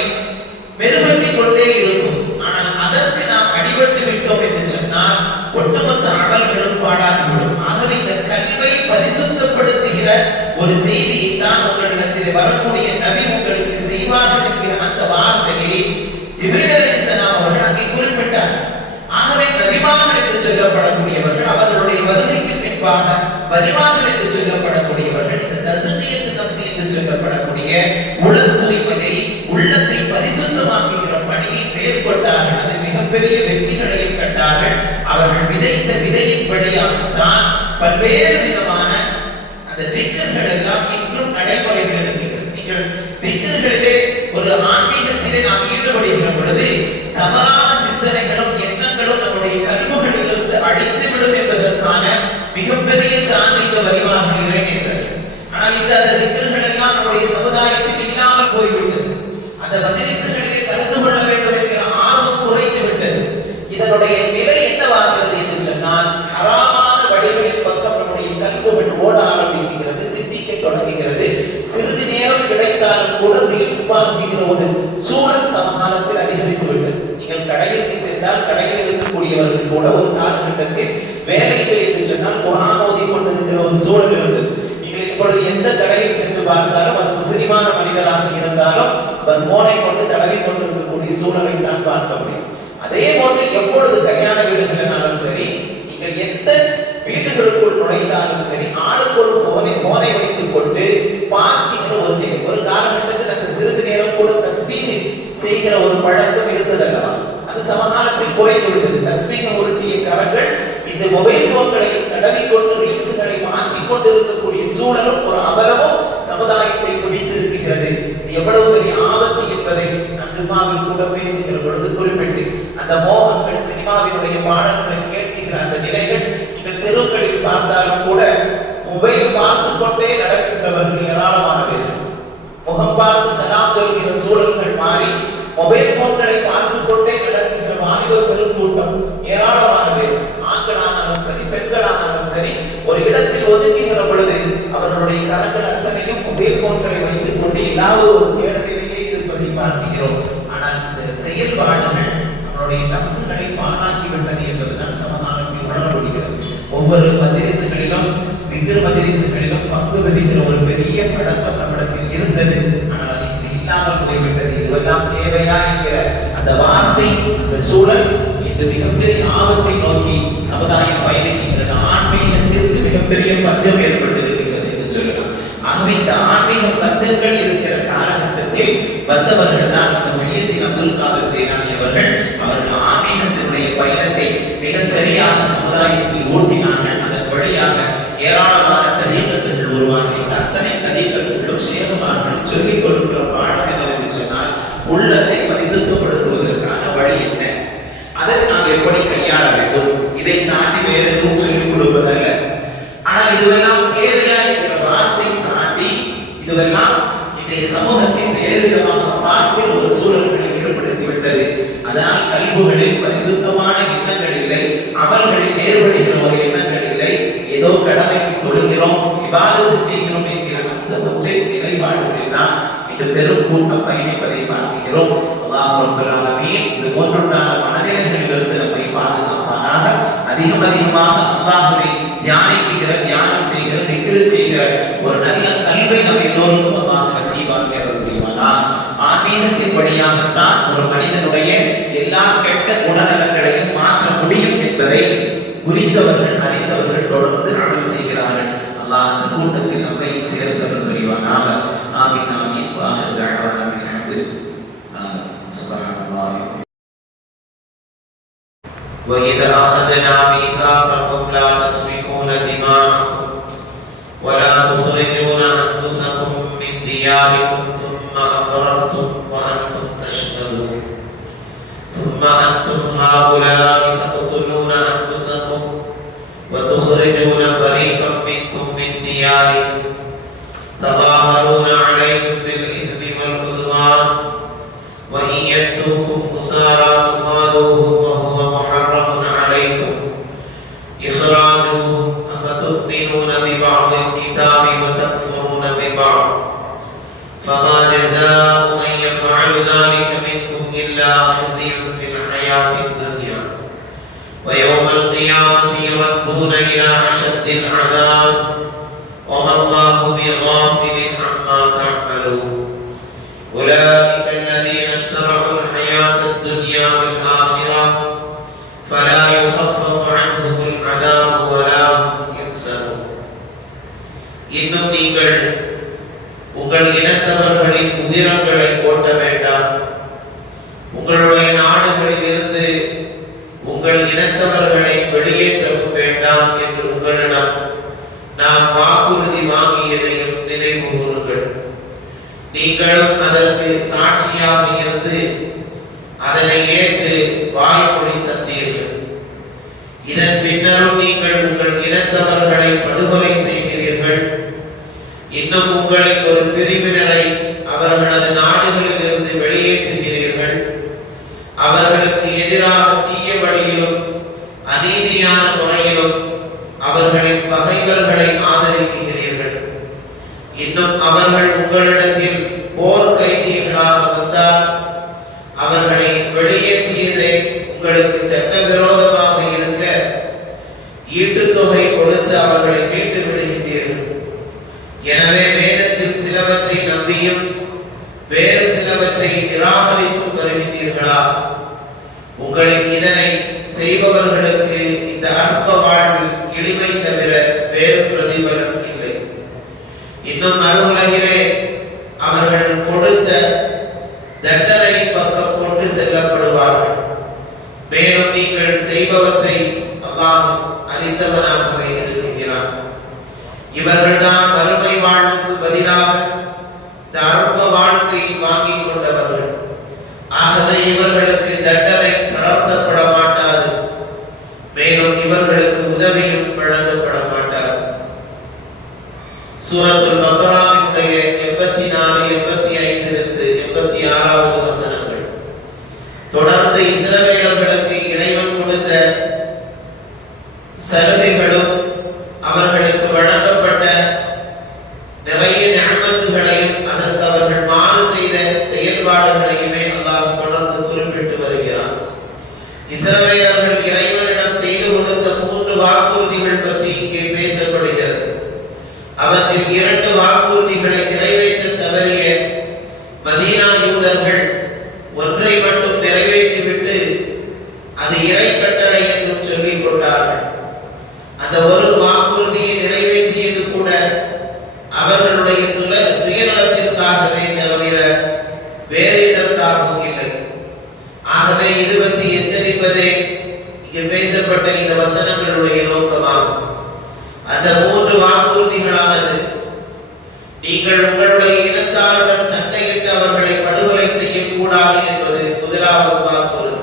மெருகட்டி கொண்டே இருக்கும். ஆனால் அதற்கு நாம் அடிபட்டு விட்டோம் என்று சொன்னால் ஒட்டுமொத்த அமல்களும் பாழாகிவிடும். ஆகவே இந்த கல்வை பரிசுத்தப்படுத்துகிற ஒரு செய்தியை தான் உங்களிடத்தில் வரக்கூடிய நபி உங்களுக்கு செய்வார்கள் என்கிற அந்த வார்த்தையை ஜிப்ரீல் அலைஹிஸ்ஸலாம் அவர்கள் அங்கே குறிப்பிட்டார். ஆகவே நபிமார்கள் என்று சொல்லப்படக்கூடியவர்கள், அவர்களுடைய வருகைக்கு பின்பாக வலிமார்கள் என்று சொல்லப்படக்கூடியவர்கள் இந்த தஸ்தியத்து நஃப்ஸ் என்று சொல்லப்படக்கூடிய உள தூய்மையை, உள்ளத்தை பரிசுத்தமாக்குகிற பணியை மேற்கொண்டார்கள். அது மிகப்பெரிய வெற்றிகளையும் கண்டார்கள். அவர்கள் விதைத்த விதையின் படியாகத்தான் பல்வேறு விதமான அந்த திக்ர்கள் எல்லாம் இன்றும் நடைமுறைகள் இருக்கிறது. நீங்கள் திக்களிலே ஒரு ஆன்மீகத்திலே நாம் ஈடுபடுகிற பொழுது தவறான சிந்தனைகளும் எண்ணங்களும் நம்முடைய கல்விகளிலிருந்து அழிந்துவிடும் என்பதற்கான மிகப்பெரிய சான்று இந்த வரிவார்கள் இறைநேசர். ஆனால் இந்த திக்ர்கள் எல்லாம் நம்முடைய சமுதாயத்தில் இல்லாமல் போய்விட்டது. அந்த மஜ்லிஸ்களிலே கலந்து கொள்ள வேண்டும் என்கிற ஆர்வம் குறைந்து விட்டது. இதனுடைய நிலை என்னவாகிறது என்று சொன்னால், ஹராமான வழிகளின் பக்கம் நம்முடைய கல்விகள் ஓட ஆரம்பிக்கிறது, சிந்திக்க தொடங்குகிறது. சிறிது நேரம் கிடைத்தாலும் கூட ரீல்ஸ் பார்க்கிற ஒரு சூழல் சமகாலத்தில் அதிகரித்து விட்டது. நீங்கள் கடையிற்கு சென்றால் கடையில் இருக்கக்கூடியவர்கள் கூட ஒரு காலகட்டத்தில் வேலையிலே என்று சொன்னால் குர்ஆன் ஓதி கொண்டிருக்கிற ஒரு சூழல் இருந்தது. நீங்கள் இப்பொழுது எந்த கடையில் சென்று பார்த்தாலும் அது முஸ்லிமான மனிதராக இருந்தாலும் அவர் போனை கொண்டு தடவி கொண்டிருக்கக்கூடிய சூழலை தான் பார்க்க முடியும். அதே போன்று எப்பொழுது கல்யாண வீடுகளினாலும் சரி, நீங்கள் எந்த வீடுகளுக்குள் நுழைந்தாலும் சரி, ஆளுக்கு ஒரு போனை வைத்துக் கொண்டு பார்க்கிற ஒரு நிலை. ஒரு காலகட்டத்தில் அந்த சிறிது நேரம் கூட தஸ்பீஹ் செய்கிற ஒரு பழக்கம் இருந்ததல்லவா, அது சமகாலத்தில் குறைந்து விட்டது. தஸ்பீஹ் உருட்டிய கரங்கள் இந்த மொபைல் போன்களை தடவி கொண்டு ரீல்ஸ்களை மாற்றிக் கொண்டிருக்கக்கூடிய சூழலும் ஒரு அவலமும் சமுதாயத்தை பிடித்திருக்கிறது. இது எவ்வளவு பெரிய ஆபத்து என்பதை நான் ஜும்மாவில் கூட பேசுகிற பொழுது குறிப்பிட்டு, அந்த மோகங்கள், சினிமாவினுடைய பாடல்களை கேட்கிற அந்த நிலைகள் நீங்கள் தெருக்களில் பார்த்தாலும் கூட மொபைல் பார்த்து கொண்டே நடக்கின்றவர்கள் ஏராளமான பேர். முகம் பார்த்து சலாம் சொல்கிற சூழல்கள் மாறி மொபைல் போன்களை பார்த்து கொண்டே நடக்கிற வாலிபர் பெருங்கூட்டம் ஏராளமான பேர். ஆண்களானாலும் சரி, பெண்களானாலும் சரி, ஒரு இடத்தில் ஒதுக்குகிற பொழுது அவர்களுடைய கரங்கள் அத்தனையும் மொபைல் போன்களை வைத்துக் கொண்டு ஏதாவது ஒரு தேடலிலேயே இருப்பதை பார்க்கிறோம். ஆனால் இந்த செயல்பாடுகள் நம்மளுடைய நஃப்ஸ்களை பாழாக்கி விட்டது என்பதுதான் சமகாலத்தில் உணர முடிகிறது. ஒவ்வொரு மஜ்லிஸ்களிலும், திக்ர் மஜ்லிஸ்களிலும் பங்கு பெறுகிற ஒரு பெரிய பழக்கம் நம்மிடத்தில் இருந்தது. ஆனால் அது இல்லாமல் போய்விட்டது. இதுவெல்லாம் தேவையா என்கிற அந்த வார்த்தை, அந்த சூழல் இன்று மிகப்பெரிய ஆபத்தை நோக்கி சமுதாயம் பயணிக்கிறது. ஆன்மீகத்திற்கு மிகப்பெரிய பஞ்சம் ஏற்பட்டிருக்கிறது என்று சொல்லலாம். ஆகவே இந்த ஆன்மீக பஞ்சங்கள் இருக்கிற காலகட்டத்தில் வந்தவர்கள் தான் இந்த முஹியத்தீன் அப்துல் காதிர் நாம் சொல்லிக் கொடுக்கிற பாடம் என்னவென்று சொன்னால், உள்ளத்தை பரிசுத்தப்படுத்துவதற்கான வழி என்ன, அதை நாம் எப்படி கையாள வேண்டும், இதை தாண்டி வேறு எதுவும் சொல்லிக் கொடுப்பதல்ல. ஆனால் இதுவெல்லாம் தேவையா என்கிற வார்த்தை தாண்டி இதுவெல்லாம் இன்றைய சமூகத்தில் வேறு விதமாக பார்க்கிற ஒரு சூழல்களை ஏற்படுத்திவிட்டது. அதனால் கல்விகளில் பரிசுத்தமான எண்ணங்கள் இல்லை, அமல்களில் ஏற்படுகிற ஒரு எண்ணங்கள் இல்லை. ஏதோ கடமைக்கு தொழுகிறோம், இபாதத்து செய்கிறோம் என்கிற அந்த ஒற்றை நிலைப்பாடுகளில் தான் இன்று பெரும் கூட்டம் பயணிப்பதை பார்க்கிறோம். அல்லாஹ் ரப்பல் ஆலமீன் இந்த மூன்றுண்டான மனநிலைகளிலிருந்து நம்மை பாதுகாப்பானாக. அதிகமாக அல்லாஹ்வை தியானிக்கிற, தியானம் செய்கிற, திக்ர் செய்கிற ஒரு நல்ல கல்வை நம்ம எல்லோருக்கும் அல்லாஹ் நசீபாக்கி அருள் புரிவானாக. ஆன்மீகத்தின் வழியாகத்தான் ஒரு மனிதனுடைய எல்லா கெட்ட குணநலங்களையும் மாற்ற முடியும் என்பதை புரிந்தவர்கள், அறிந்தவர்கள் தொடர்ந்து அமல் செய்கிறார்கள். அல்லாஹ் அந்த கூட்டத்தில் நம்மை சேர்த்தவர்கள் புரிவானாக. ஆமீன் ஆமீன். வாஹிரு தஅவானா அல்ஹம்துலில்லாஹ். சுப்ஹானல்லாஹ். وَإِذَا أَخَذْنَا مِيثَاقَكُمْ لَا تَسْفِكُونَ دِمَاءَكُمْ وَلَا تُخْرِجُونَ أَنفُسَكُمْ مِنْ دِيَارِكُمْ ثُمَّ أَقْرَرْتُمْ وَأَنْتُمْ تَشْهَدُونَ ثُمَّ أَنْتُمْ هَؤُلَاءِ تَقْتُلُونَ أَنفُسَكُمْ وَتُخْرِجُونَ فَرِيقًا مِنْكُمْ مِنْ دِيَارِهِمْ تَظَاهَرُونَ عَلَيْهِمْ بِالْإِثْمِ وَالْعُدْوَانِ وَإِنْ يَأْتُوكُمْ أُسَارَى تُفَادُوهُمْ وَهُوَ مُحَرَّمٌ عَلَيْكُمْ إِخْرَاجُهُمْ أَفَتُؤْمِنُونَ بِبَعْضِ الْكِتَابِ وَتَكْفُرُونَ بِبَعْضٍ فَمَا جَزَاءُ مَنْ يَفْعَلُ ذَلِكَ مِنْكُمْ إِلَّا خِزْيٌ فِي الْحَيَاةِ الدُّنْيَا وَيَوْمَ الْقِيَامَةِ يُرَدُّونَ إِلَى أَشَدِّ الْعَذَابِ وَمَا اللَّهُ بِغَافِلٍ عَمَّا تَعْمَلُونَ أُولَئِكَ الَّذِينَ اشْتَرَوُا الْحَيَاةَ الدُّنْيَا بِالْآخِرَةِ فَلَا يُخَفَّفُ عَنْهُمُ الْعَذَابُ وَلَا هُمْ يُنْصَرُونَ. இன்னும் நீங்கள் உங்கள் இனத்தவர்களின் உதிரங்களை ஓட்ட வேண்டாம், உங்களுடைய நாடுகளில் இருந்து உங்கள் இனத்தவர்களை வெளியேற்றவும் வேண்டாம் என்று உங்களிடம் நாம் வாக்குறுதி வாங்கியதையும் நினைவு கூறுங்கள். நீங்களும் அதற்கு சாட்சியாக இருந்து அதனை ஏற்று வாய்மொழி தந்தீர்கள். இதன் பின்னரும் நீங்கள் உங்கள் இனத்தவர்களை படுகொலை செய்கிறீர்கள். இன்னும் உங்களில் ஒரு பிரிவினரை அவர்களது நாடுகளில் இருந்து வெளியேற்றுகிறீர்கள். அவர்களுக்கு எதிராக தீய வழியிலும் அநீதியான முறையிலும் அவர்களின் பகைவர்களை ஆதரிக்கிறீர்கள். இன்னும் அவர்கள் உங்களிடத்தில் போர் கைதிகளாக வந்தால் அவர்களை வெளியேற்றியதை உங்களுக்கு சட்டவிரோதமாக இருக்க ஈட்டுத்தொகை கொடுத்து அவர்களை மீட்டு விடுகின்றீர்கள். எனவே வேதத்தில் சிலவற்றை நம்பியும் வேறு சிலவற்றை நிராகரித்தும் வருகின்றீர்களா? உங்களின் இதனை செய்பவர்களுக்கு இந்த அற்ப வாழ்வில் இழிவை தவிர வேறு பிரதிபலன் இல்லை. இன்னும் மறுவுலகிலே அவர்கள் கொடுத்த தண்டனை பக்கம் கொண்டு செல்லப்படுவார்கள். மேலும் நீங்கள் செய்பவற்றை அல்லாஹ் அறிந்தவனாகவே இருக்கிறான். இவர்கள்தான் மறுமை வாழ்வுக்கு பதிலாக இந்த அற்ப வாழ்க்கையை வாங்கிக் கொண்டவர்கள். ஆகவே இவர்களுக்கு தண்டனை நடத்தப்பட மாட்டாது, மேலும் இவர்களுக்கு உதவியும் வழங்கப்பட மாட்டாது. சூரத்துல் பக்ராவினுடைய 84, 85 86 வசனங்கள் தொடர்ந்து இஸ்ரவேலர்களுக்கு இறைவன் கொடுத்த சலுகைகளும் அவர்களுக்கு வழங்கப்பட்ட நிறைய நிஅமத்துகளையும் அதற்கு அவர்கள் மாறு செய்த செயல்பாடுகளையுமே அல்லாஹ் தொடர்ந்து குறிப்பிட்டு வருகிறார். இஸ்ரவேலர்கள் இறைவனிடம் செய்து கொடுத்த 3 வாக்குறுதிகள் பற்றி இங்கே பேசப்படுகிறது. அவற்றில் 2 வாக்குறுதிகளை நிறைவேற்ற தவறிய மதீனா யூதர்கள் ஒன்றை மட்டும் நிறைவேற்றிவிட்டு அது இறை கட்டளை என்றும் சொல்லிக் கொண்டார்கள். அந்த ஒரு வாக்குறுதியை நிறைவேற்றியது கூட அவர்களுடைய சுயநலத்திற்காகவே தவிர வேறு எதற்காகவும் இல்லை. ஆகவே இது பற்றி எச்சரிப்பதே இங்கே பேசப்பட்ட இந்த வசனங்களுடைய நோக்கமாகும். அந்த 3 வாக்குறுதிகளானது, நீங்கள் உங்களுடைய இனத்தாருடன் முதலாவது வாக்குறுதி.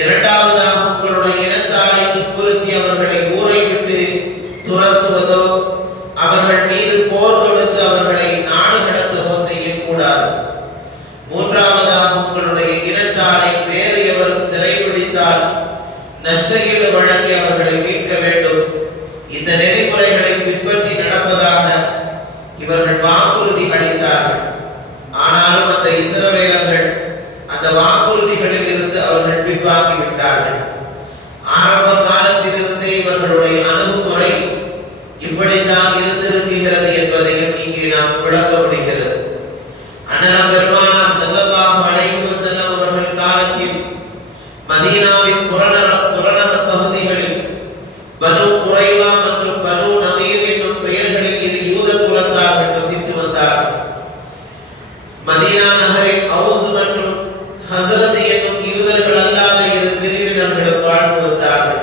இரண்டாவதாக உங்களுடைய இனத்தாரை துன்புறுத்தி அவர்களை ஊரை விட்டு துரத்துவதோ அவர்கள் மீது போர் தொடுத்து அவர்களை நாடு கடத்தவோ செய்யக்கூடாது. மூன்றாவதாக உங்களுடைய இனத்தாரை வேறு எவரும் சிறைபிடித்தால் நஷ்டஈடு வழங்கி அவர்களை மீட்க வேண்டும். இந்த நெறிமுறைகளை பின்பற்றி நடப்பதாக இவர்கள் வாக்குறுதி அளித்தார்கள். ஆனாலும் அந்த இஸ்ரவேலர்கள் அந்த வாக்குறுதிகளில் இருந்து அவர்கள் பின்வாங்கிவிட்டார்கள். ஆரம்ப காலத்திலிருந்தே இவர்களுடைய அணுகுமுறை இப்படித்தான் இருந்திருக்கிறது என்பதையும் இங்கே நாம் விளக்க முடிகிறது. அண்ணல் பெருமானார் ஸல்லல்லாஹு அலைஹி வஸல்லம் அவர்கள் காலத்தில் மதீனாவின் புறநகர் பகுதிகளில் பனு குறைலா மற்றும் பனு நதீர் என்னும் பெயர்களில் இரு யூத குலத்தார்கள் வசித்து வந்தார்கள். மதீனா நகரில் அவுஸ் மற்றும் ஹஸரத் என்னும் யூதர்கள் அல்லாத இரு பிரிவினர்களும் வாழ்ந்து வந்தார்கள்.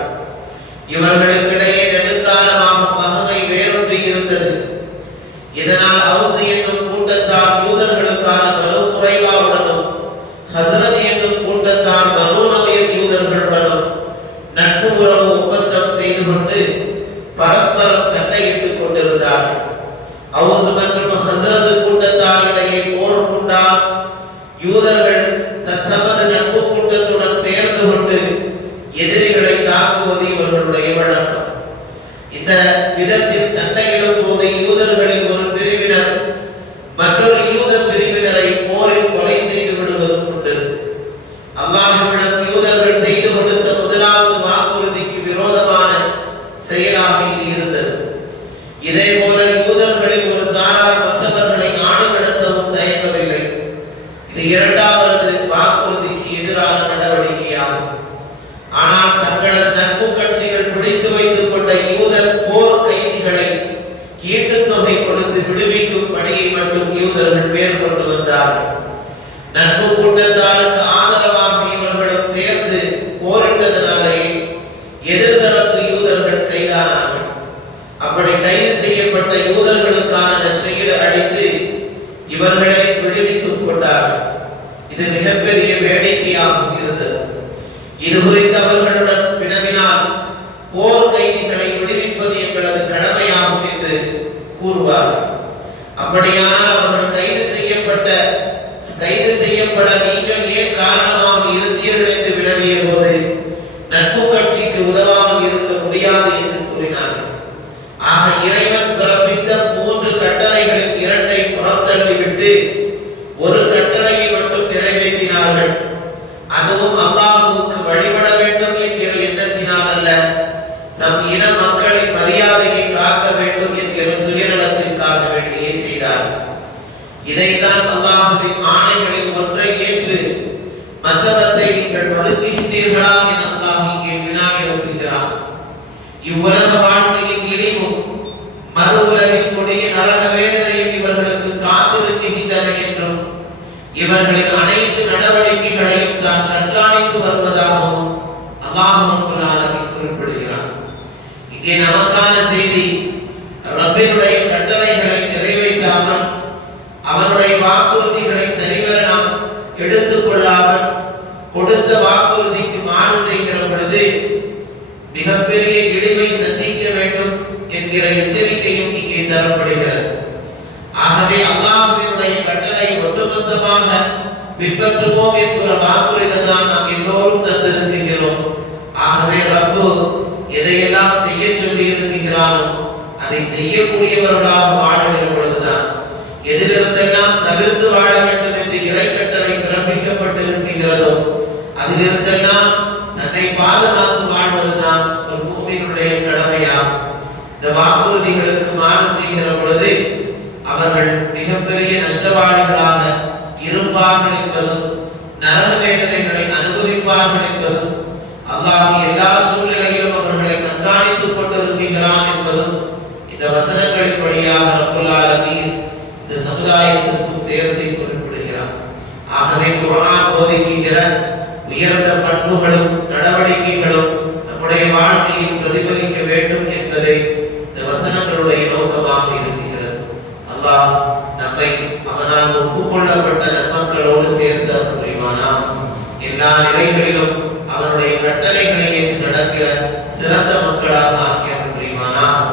இவர்களுக்கிடையே நெடுங்காலமாக பகைமை வேரூன்றி இருந்தது. இதனால் அவுஸ் என்னும் கூட்டத்தால் யூதர்களுக்கான பனு குறைலாவுடனும் ஹஸரத் என்னும் கூட்டத்தால் பனு நதீர் யூதர்களுடனும் நட்பு உறவு ஒப்பந்தம் செய்து கொண்டு பரஸ்பரம் சண்டையிட்டுக் கொண்டிருந்தார்கள். அவுஸ் மற்றும் ஹஸரத் கூட்டத்தார் இடையே போர் உண்டால் யூதர்கள் தத்தமது நட்பு கூட்டத்துடன் சேர்ந்து கொண்டு எதிரிகளை தாக்குவது இவர்களுடைய வழக்கம். இந்த விதத்தில் சண்டையிடும் போது யூதர்களில் ஒரு பிரிவினர் மற்றொரு யூத பிரிவினரை போரில் கொலை செய்து விடுவதும் உண்டு. அல்லாஹ்விடம் யூதர்கள் செய்து கொடுத்த முதலாவது வாக்குறுதிக்கு விரோதமான செயலாக இது இருந்தது. இதே போல யூதர்களில் ஒரு சாரார் மற்றவர்களை நாடு கடத்தவும் தயங்கவில்லை. இது இரண்டாவது வாக்குறுதிக்கு எதிரான நடவடிக்கையாகும். ஆனால் தங்களது நட்பு கட்சிகள் பிடித்து வைத்துக் கொண்ட யூத போர் கைதிகளை ஈட்டுத்தொகை கொடுத்து விடுவிக்கும் பணியை மட்டும் யூதர்கள் மேற்கொண்டு வந்தார்கள். நட்பு கூட்டத்தாருக்கு ஆதரவாக இவர்களும் சேர்ந்து போரிட்டதனாலே எதிர்தரப்பு யூதர்கள் கைதானார்கள். அப்படி கைது செய்யப்பட்ட யூதர்களுக்கான நஷ்டஈடு அளித்து இவர்களை விடுவித்துக் கொண்டார்கள். இது மிகப்பெரிய வேடிக்கையாகவும் இருந்தது. இது குறித்து அவர்களுடன் வினவினால் போர் கைதிகளை விடுவிப்பது எங்களது கடமையாகும் என்று கூறுவார்கள். அப்படியானால் அவர்கள் கைது செய்யப்பட நீங்கள் ஏன் காரணமாக இருந்தீர்கள் என்று வினவிய போது நட்பு கட்சிக்கு உதவாமல் இருக்க முடியாது என்று கூறினார்கள். ஆக இறைவன் பிறப்பித்த 3 கட்டளைகளில் 2ஐ புறந்தள்ளிவிட்டு ஒரு கட்டளையை மட்டும் நிறைவேற்றினார்கள். அதுவும் அல்லாஹ்வுக்கு வழிபட வேண்டும் என்கிற எண்ணத்தினால் அல்ல, தம் இன மக்களின் மரியாதையை காக்க வேண்டும் என்கிற சுயநலத்திற்காக வேண்டியே செய்தார்கள். இதைத்தான் அல்லாஹ்வின் ஆணைகளில் ஒன்றை ஏற்று மற்றவற்றை நீங்கள் மறுக்கின்றீர்களா என அல்லாஹ் இங்கே வினா எழுப்புகிறான். இவ்வுலக வாழ்க்கையின் இழிவும் மறு உலகின் கொடிய நரக வேதனையும் இவர்களுக்கு காத்திருக்கின்றன என்றும் இவர்களின் அனைத்து நடவடிக்கைகளையும் தான் கண்காணித்து வருவதாகவும் அல்லாஹ் ரப்பல் ஆலமீன் குறிப்பிடுகிறான். இங்கே நமக்கான செய்தி, ரப்பினுடைய கட்டளைகளை நிறைவேற்றாமல் அவருடைய வாக்குறுதிகளை சரிவர நாம் எடுத்துக் கொள்ளாமல் கொடுத்த வாக்குறுதிக்கு மாறு செய்கிற பொழுது மிகப்பெரிய இழிவை சந்திக்க வேண்டும் என்கிற எச்சரிக்கையும் இங்கே தரப்படுகிறது. ஆகவே அல்லாஹ்வினுடைய கட்டளை ஒட்டுமொத்தமாக பின்பற்றுவோம் என்கிற வாக்குறுதி தான் நாம் எல்லோரும் தந்திருக்கிறோம். ஆகவே ரப்பு எதையெல்லாம் செய்ய சொல்லி இருக்கிறானோ அதை செய்யக்கூடியவர்களாக வாழுகிற பொழுதுதான், எதிலிருந்தெல்லாம் தவிர்த்து வாழ வேண்டும் என்று இறை கட்டளை பிறப்பிக்கப்பட்டிருக்கிறதோ அதிலிருந்தெல்லாம் தன்னை பாதுகாத்து வாழ்வதுதான் ஒரு மூமினுடைய கடமையாகும். இந்த வாக்குறுதிகளுக்கு மாறு செய்கிற பொழுது அவர்கள் மிகப்பெரிய நஷ்டவாளிகளாக இருப்பார்கள் என்பதும் நரக வேதனைகளை அனுபவிப்பார்கள் என்பதும் அல்லாஹ் எல்லா சூழ்நிலையிலும் அவர்களை கண்காணித்துக் கொண்டிருக்கிறான் என்பதும் இந்த வசனங்களின் வழியாக ரப்பல் ஆலமீன் இந்த சமுதாயத்திற்கும் சேர்த்து குறிப்பிடுகிறார். ஆகவே குர்ஆன் போதிக்கிற உயர்ந்த பண்புகளும் நடவடிக்கைகளும் நம்முடைய வாழ்க்கையில் பிரதிபலிக்க வேண்டும் என்பதை இந்த வசனங்களுடைய நோக்கமாக இருக்கிறது. அல்லாஹ் நம்மை அவனால் ஒப்புக்கொள்ளப்பட்ட நன்மக்களோடு சேர்த்து புரிவானாக. எல்லா நிலைகளிலும் அவனுடைய கட்டளைகளை ஏற்று நடக்கிற சிறந்த மக்களாக ஆக்கியவன் புரிவானாக.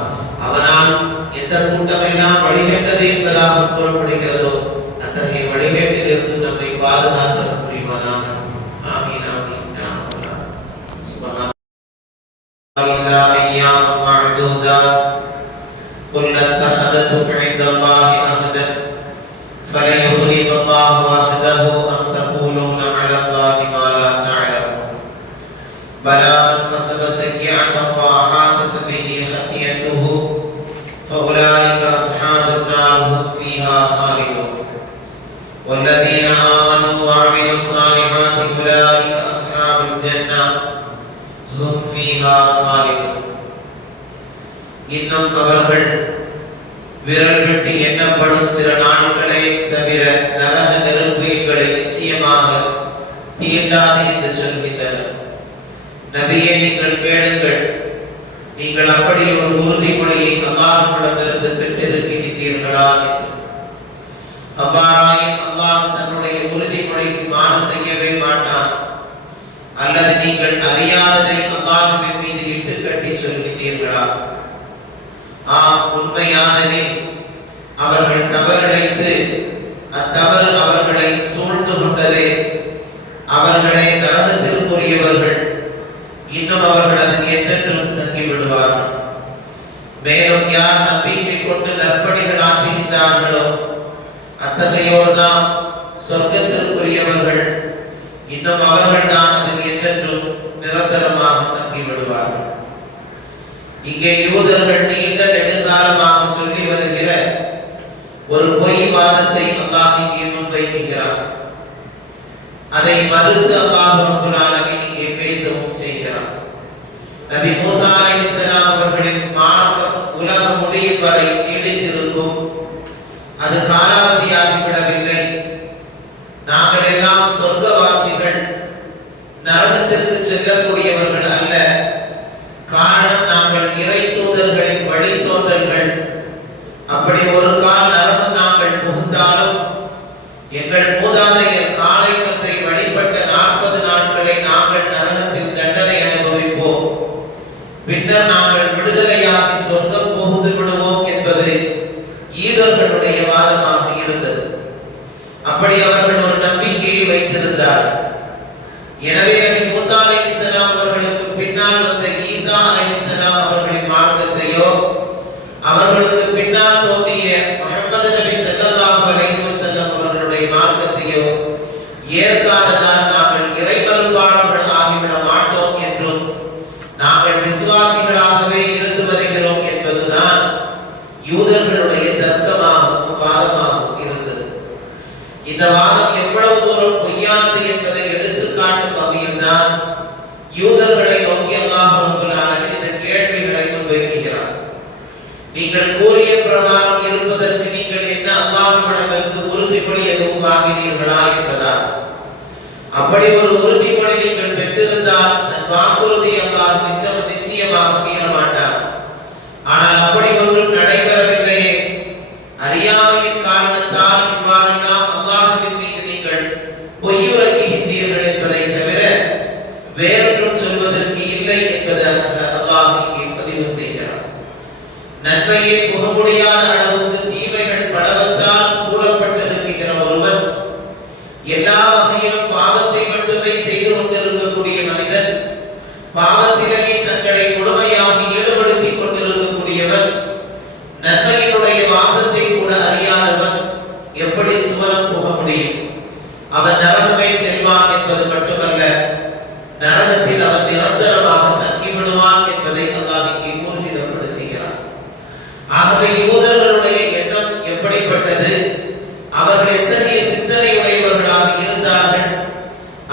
அவனால் எந்த கூட்டமெல்லாம் வழிகேட்டது என்பதாக கூறப்படுகிறதோ அத்தகைய வழிகேட்டிலிருந்து நம்மை பாதுகாத்தவன் புரிவானாக. ஆமீன் ஆமீன் யா அல்லாஹ். சுப்ஹானல்லாஹ் அய்யாம மஅதூதா قل اتخذتم عند الله عهدا فلن يخلف الله عهده أم تقولون على الله ما لا تعلمون بلى من كسب سيئة وأحاطت به خطيئته فأولئك أصحاب النار هم فيها خالدون والذين آمنوا وعملوا الصالحات أولئك أصحاب الجنة هم فيها خالدون. இன்னும் அவர்கள் விரல் விட்டு எண்ணப்படும் சில நாட்களை தவிர நரக நெருப்பு எங்களை நிச்சயமாக தீண்டாது என்று சொல்கின்றனர். நபியே, நீங்கள் கேளுங்கள், நீங்கள் அப்படி ஒரு உறுதிமொழியை அல்லாஹ்விடமிருந்து பெற்றிருக்கின்றீர்களா என்று. அவ்வாறாயின் அல்லாஹ் தன்னுடைய உறுதிமொழிக்கு மாறு செய்யவே மாட்டான். அல்லது நீங்கள் அறியாததை அல்லாஹ்வின் மீது இட்டு கட்டி சொல்கின்றீர்களா? உண்மையானதில் அவர்கள் தவறிழைத்து அத்தவறு அவர்களை சூழ்ந்து கொண்டதே. அவர்களை நரகத்திற்குரியவர்கள், இன்னும் அவர்கள் அதில் என்றென்றும் தங்கிவிடுவார்கள். மேலும் யார் நம்பிக்கை கொண்டு நற்பணிகள் ஆற்றுகின்றார்களோ அத்தகையோர்தான் சொர்க்கத்திற்குரியவர்கள், இன்னும் அவர்கள் தான் அதில் என்றென்றும் நிரந்தரமாக தங்கிவிடுவார்கள். இங்கே யூதர்கள் நீண்ட நெடுங்காலமாக சொல்லி வருகிற ஒரு பொய் வாதத்தை அல்லாஹ் இங்கே முன்வைக்கிறார். அதை மறுத்து அல்லாஹ் ரப்பல் ஆலமீன் இங்கே பேசவும் செய்கிறார். நபி மூசா அலைஹிஸ்ஸலாம் அவர்களின் மார்க்கம் உலகம் முடியும் வரை நீடித்திருக்கும். அது காலாவதியாகிவிடவில்லை. நாங்கள் எல்லாம் சொர்க்கவாசிகள், நரகத்திற்கு செல்லக்கூடியவர்கள் அல்ல. காரணம், நாங்கள் இறை தூதர்களின் வழித்தோன்றல்கள். அப்படி ஒரு கால் நரகம் நாங்கள் புகுந்தாலும் எங்கள் மூதாதையர் காளை கன்றை வழிபட்ட 40 நாட்களை நாங்கள் நரகத்தில் தண்டனை அனுபவிப்போம். பின்னர் நாங்கள் விடுதலையாகி சொர்க்கம் புகுந்து விடுவோம் என்பது யூதர்களுடைய வாதமாக இருந்தது. அப்படி அவர்கள் ஒரு நம்பிக்கையை வைத்திருந்தார்கள். எனவே நபி மூசா அலைஹிஸ்ஸலாம் அவர்களுக்கு பின்னால் வந்த ஈசா அலைஹிஸ்ஸலாம் அவர்களின் மார்க்கத்தையோ, அவர்களுக்கு பின்னால் தோன்றிய முஹம்மது நபி ஸல்லல்லாஹு அலைஹி வஸல்லம் அவர்களுடைய மார்க்கத்தையோ ஏற்காததால் நாங்கள் இறைமறுப்பாளர்கள் ஆகிவிட மாட்டோம் என்றும் நாங்கள் விசுவாசிகளாகவே இருந்து வருகிறோம் என்பதுதான் யூதர்களுடைய தர்க்கமாகவும் வாதமாகவும் இருந்தது. இந்த வாதம் எவ்வளவு தூரம் பொய்யானது என்பதை எடுத்து காட்டும் வகையில் தான் யூதர்களை நோக்கி அல்லாஹ் ரப்பல் ஆலமீன் இந்த கேள்விகளை முன்வைக்கிறார். நீங்கள் கூறிய பிரகாரம் இருப்பதற்கு நீங்கள் என்ன அல்லாஹ்விடமிருந்து உறுதிமொழி எதுவும் வாங்கினீர்களா என்பதால். அப்படி ஒரு உறுதிமொழி நீங்கள் பெற்றிருந்தால் தன் வாக்குறுதி அல்லாஹ் நிச்சயமாக மீற மாட்டார். ஆனால் அப்படி ஒன்றும் நடைபெறவில்லையே. அறியாமையின் காரணத்தால் இவ்வாறெல்லாம் அல்லாஹ்வின் மீது நீங்கள் பொய்யுரைக்கின்றீர்கள் என்பதை தவிர வேறொன்றும் சொல்வதற்கு இல்லை என்பதாக அல்லாஹ் இங்கே பதிவு செய்கிறார். நன்மையை புக முடியாத அளவுக்கு தீமைகள் பலவற்றால் சூழப்பட்டிருக்கிற ஒருவன், எல்லா வகையிலும் பாவத்தை மட்டுமே செய்து கொண்டிருக்கக்கூடிய மனிதன், பாவத்திலேயே தங்களை முழுமையாக ஈடுபடுத்திக் கொண்டிருக்கக்கூடியவன், நன்மையினுடைய வாசத்தை கூட அறியாதவன் எப்படி சுவனம் புக முடியும்? அவன் நரகமே செல்வான் என்பது மட்டுமல்ல, நரகத்தில் அவன் நிரந்தரமாக தங்கிவிடுவான் என்பதை அல்லாஹ் இங்கே ஊர்ஜிதப்படுத்துகிறான். ஆகவே யூதர்களுடைய எண்ணம் எப்படிப்பட்டது, அவர்கள் எத்தகைய சிந்தனையுடையவர்களாக இருந்தார்கள்.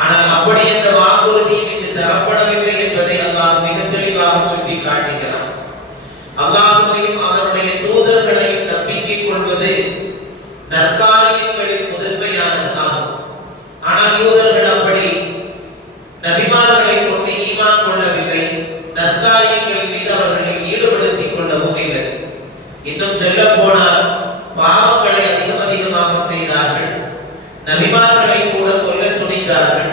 ஆனால் அப்படி எந்த வாக்குறுதியும் இங்கு தரப்படவில்லை என்பதை அல்லாஹ் மிக தெளிவாக சுட்டி காட்டுகிறான். அல்லாஹ்வையும் அவருடைய தூதர்களையும் நம்பிக்கை கொள்வது நற்காரியங்களில் முதன்மையானது ஆகும். ஆனால் யூதர்கள் அப்படி நபிமார்களை கொண்டு ஈமான் கொள்ளவில்லை, நற்காரியங்களின் மீது அவர்களை ஈடுபடுத்திக் கொள்ளவும் இல்லை. இன்னும் சொல்ல போனால் பாவங்களை அதிகமாக செய்தார்கள், நபிமார்களை கூட கொல்ல துணிந்தார்கள்.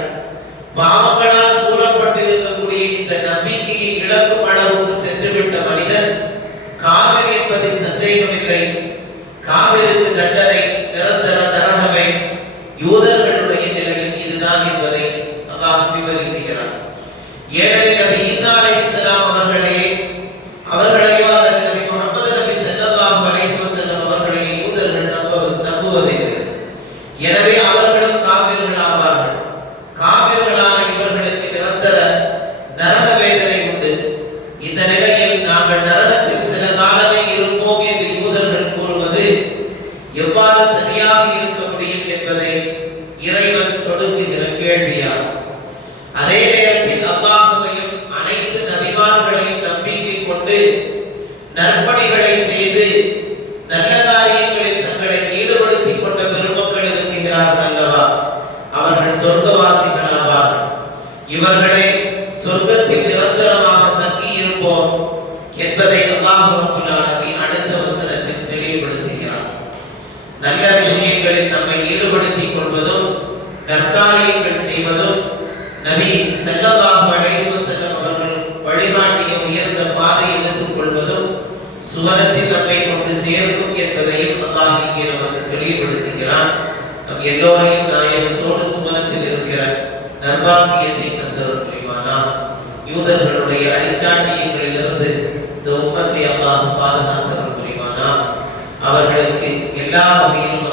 பாவங்களால் சூழப்பட்டிருக்கக்கூடிய இந்த நம்பிக்கையை இழக்கும் அளவுக்கு சென்றுவிட்ட மனிதன் காவிர் என்பதில் சந்தேகமில்லை. காவிருக்கு தண்டனை நிரந்தர நரகமே. யூதர்களுடைய நிலையில் இதுதான் என்பதை அல்லாஹ் விவரிக்கிறார். ஏனெனில் நபி ஈசா அலைஹிஸ்ஸலாம் அவர்களையோ அல்லது நபி முஹம்மது நபி ஸல்லல்லாஹு அலைஹி வஸல்லம் அவர்களை யூதர்கள் நம்புவதில்லை. எனவே அவர்களும் காவிர்கள் ஆவார்கள். காவிர்களான இவர்களுக்கு நிரந்தர நரக வேதனை உண்டு. இந்த நிலையில் நாங்கள் நரகத்தில் சில காலமே இருப்போம் என்று யூதர்கள் கூறுவது எவ்வாறு சரியாக இருக்க முடியும் என்பதை இறைவன் தொடுக்குகிற கேள்வியாகும். அதே நேரத்தில் அல்லாஹ்வையும் அனைத்து நபிமார்களையும் நம்பிக்கை கொண்டு நற்பணிகளை செய்து நல்ல காரியங்களில் தங்களை ஈடுபடுத்திக் கொண்ட பெருமக்கள் இருக்கிறார்கள் அல்லவா, அவர்கள் சொர்க்கவாசிகளாவார்கள். இவர்களை சொர்க்கத்தில் நிரந்தரமாக தங்கி இருப்போம் என்பதை அல்லாஹ் ரப்பல் ஆலமீன் அடுத்த வசனத்தில் தெளிவுபடுத்துகிறார். நல்ல விஷயங்களில் நம்மை ஈடுபடுத்திக் கொள்வதும் நற்காரியங்கள் செய்வதும் நபி ஸல்லல்லாஹு அலைஹி வஸல்லம் அவர்கள் வழிகாட்டிய உயர்ந்த பாதையில் எடுத்துக் கொள்வதும் சுவனத்தில் நம்மை கொண்டு சேர்க்கும் என்பதையும் அல்லாஹ் இங்கே நமக்கு தெளிவுபடுத்துகிறான். நம் எல்லோரையும் நாயகத்தோடு சுவனத்தில் இருக்கிற நற்பாக்கியத்தை தந்தருள் புரிவானாக. யூதர்களுடைய அடிச்சாட்டியங்களிலிருந்து இந்த உம்மத்தை அல்லாஹ் பாதுகாத்தருள் புரிவானாக. அவர்களுக்கு எல்லா வகையிலும்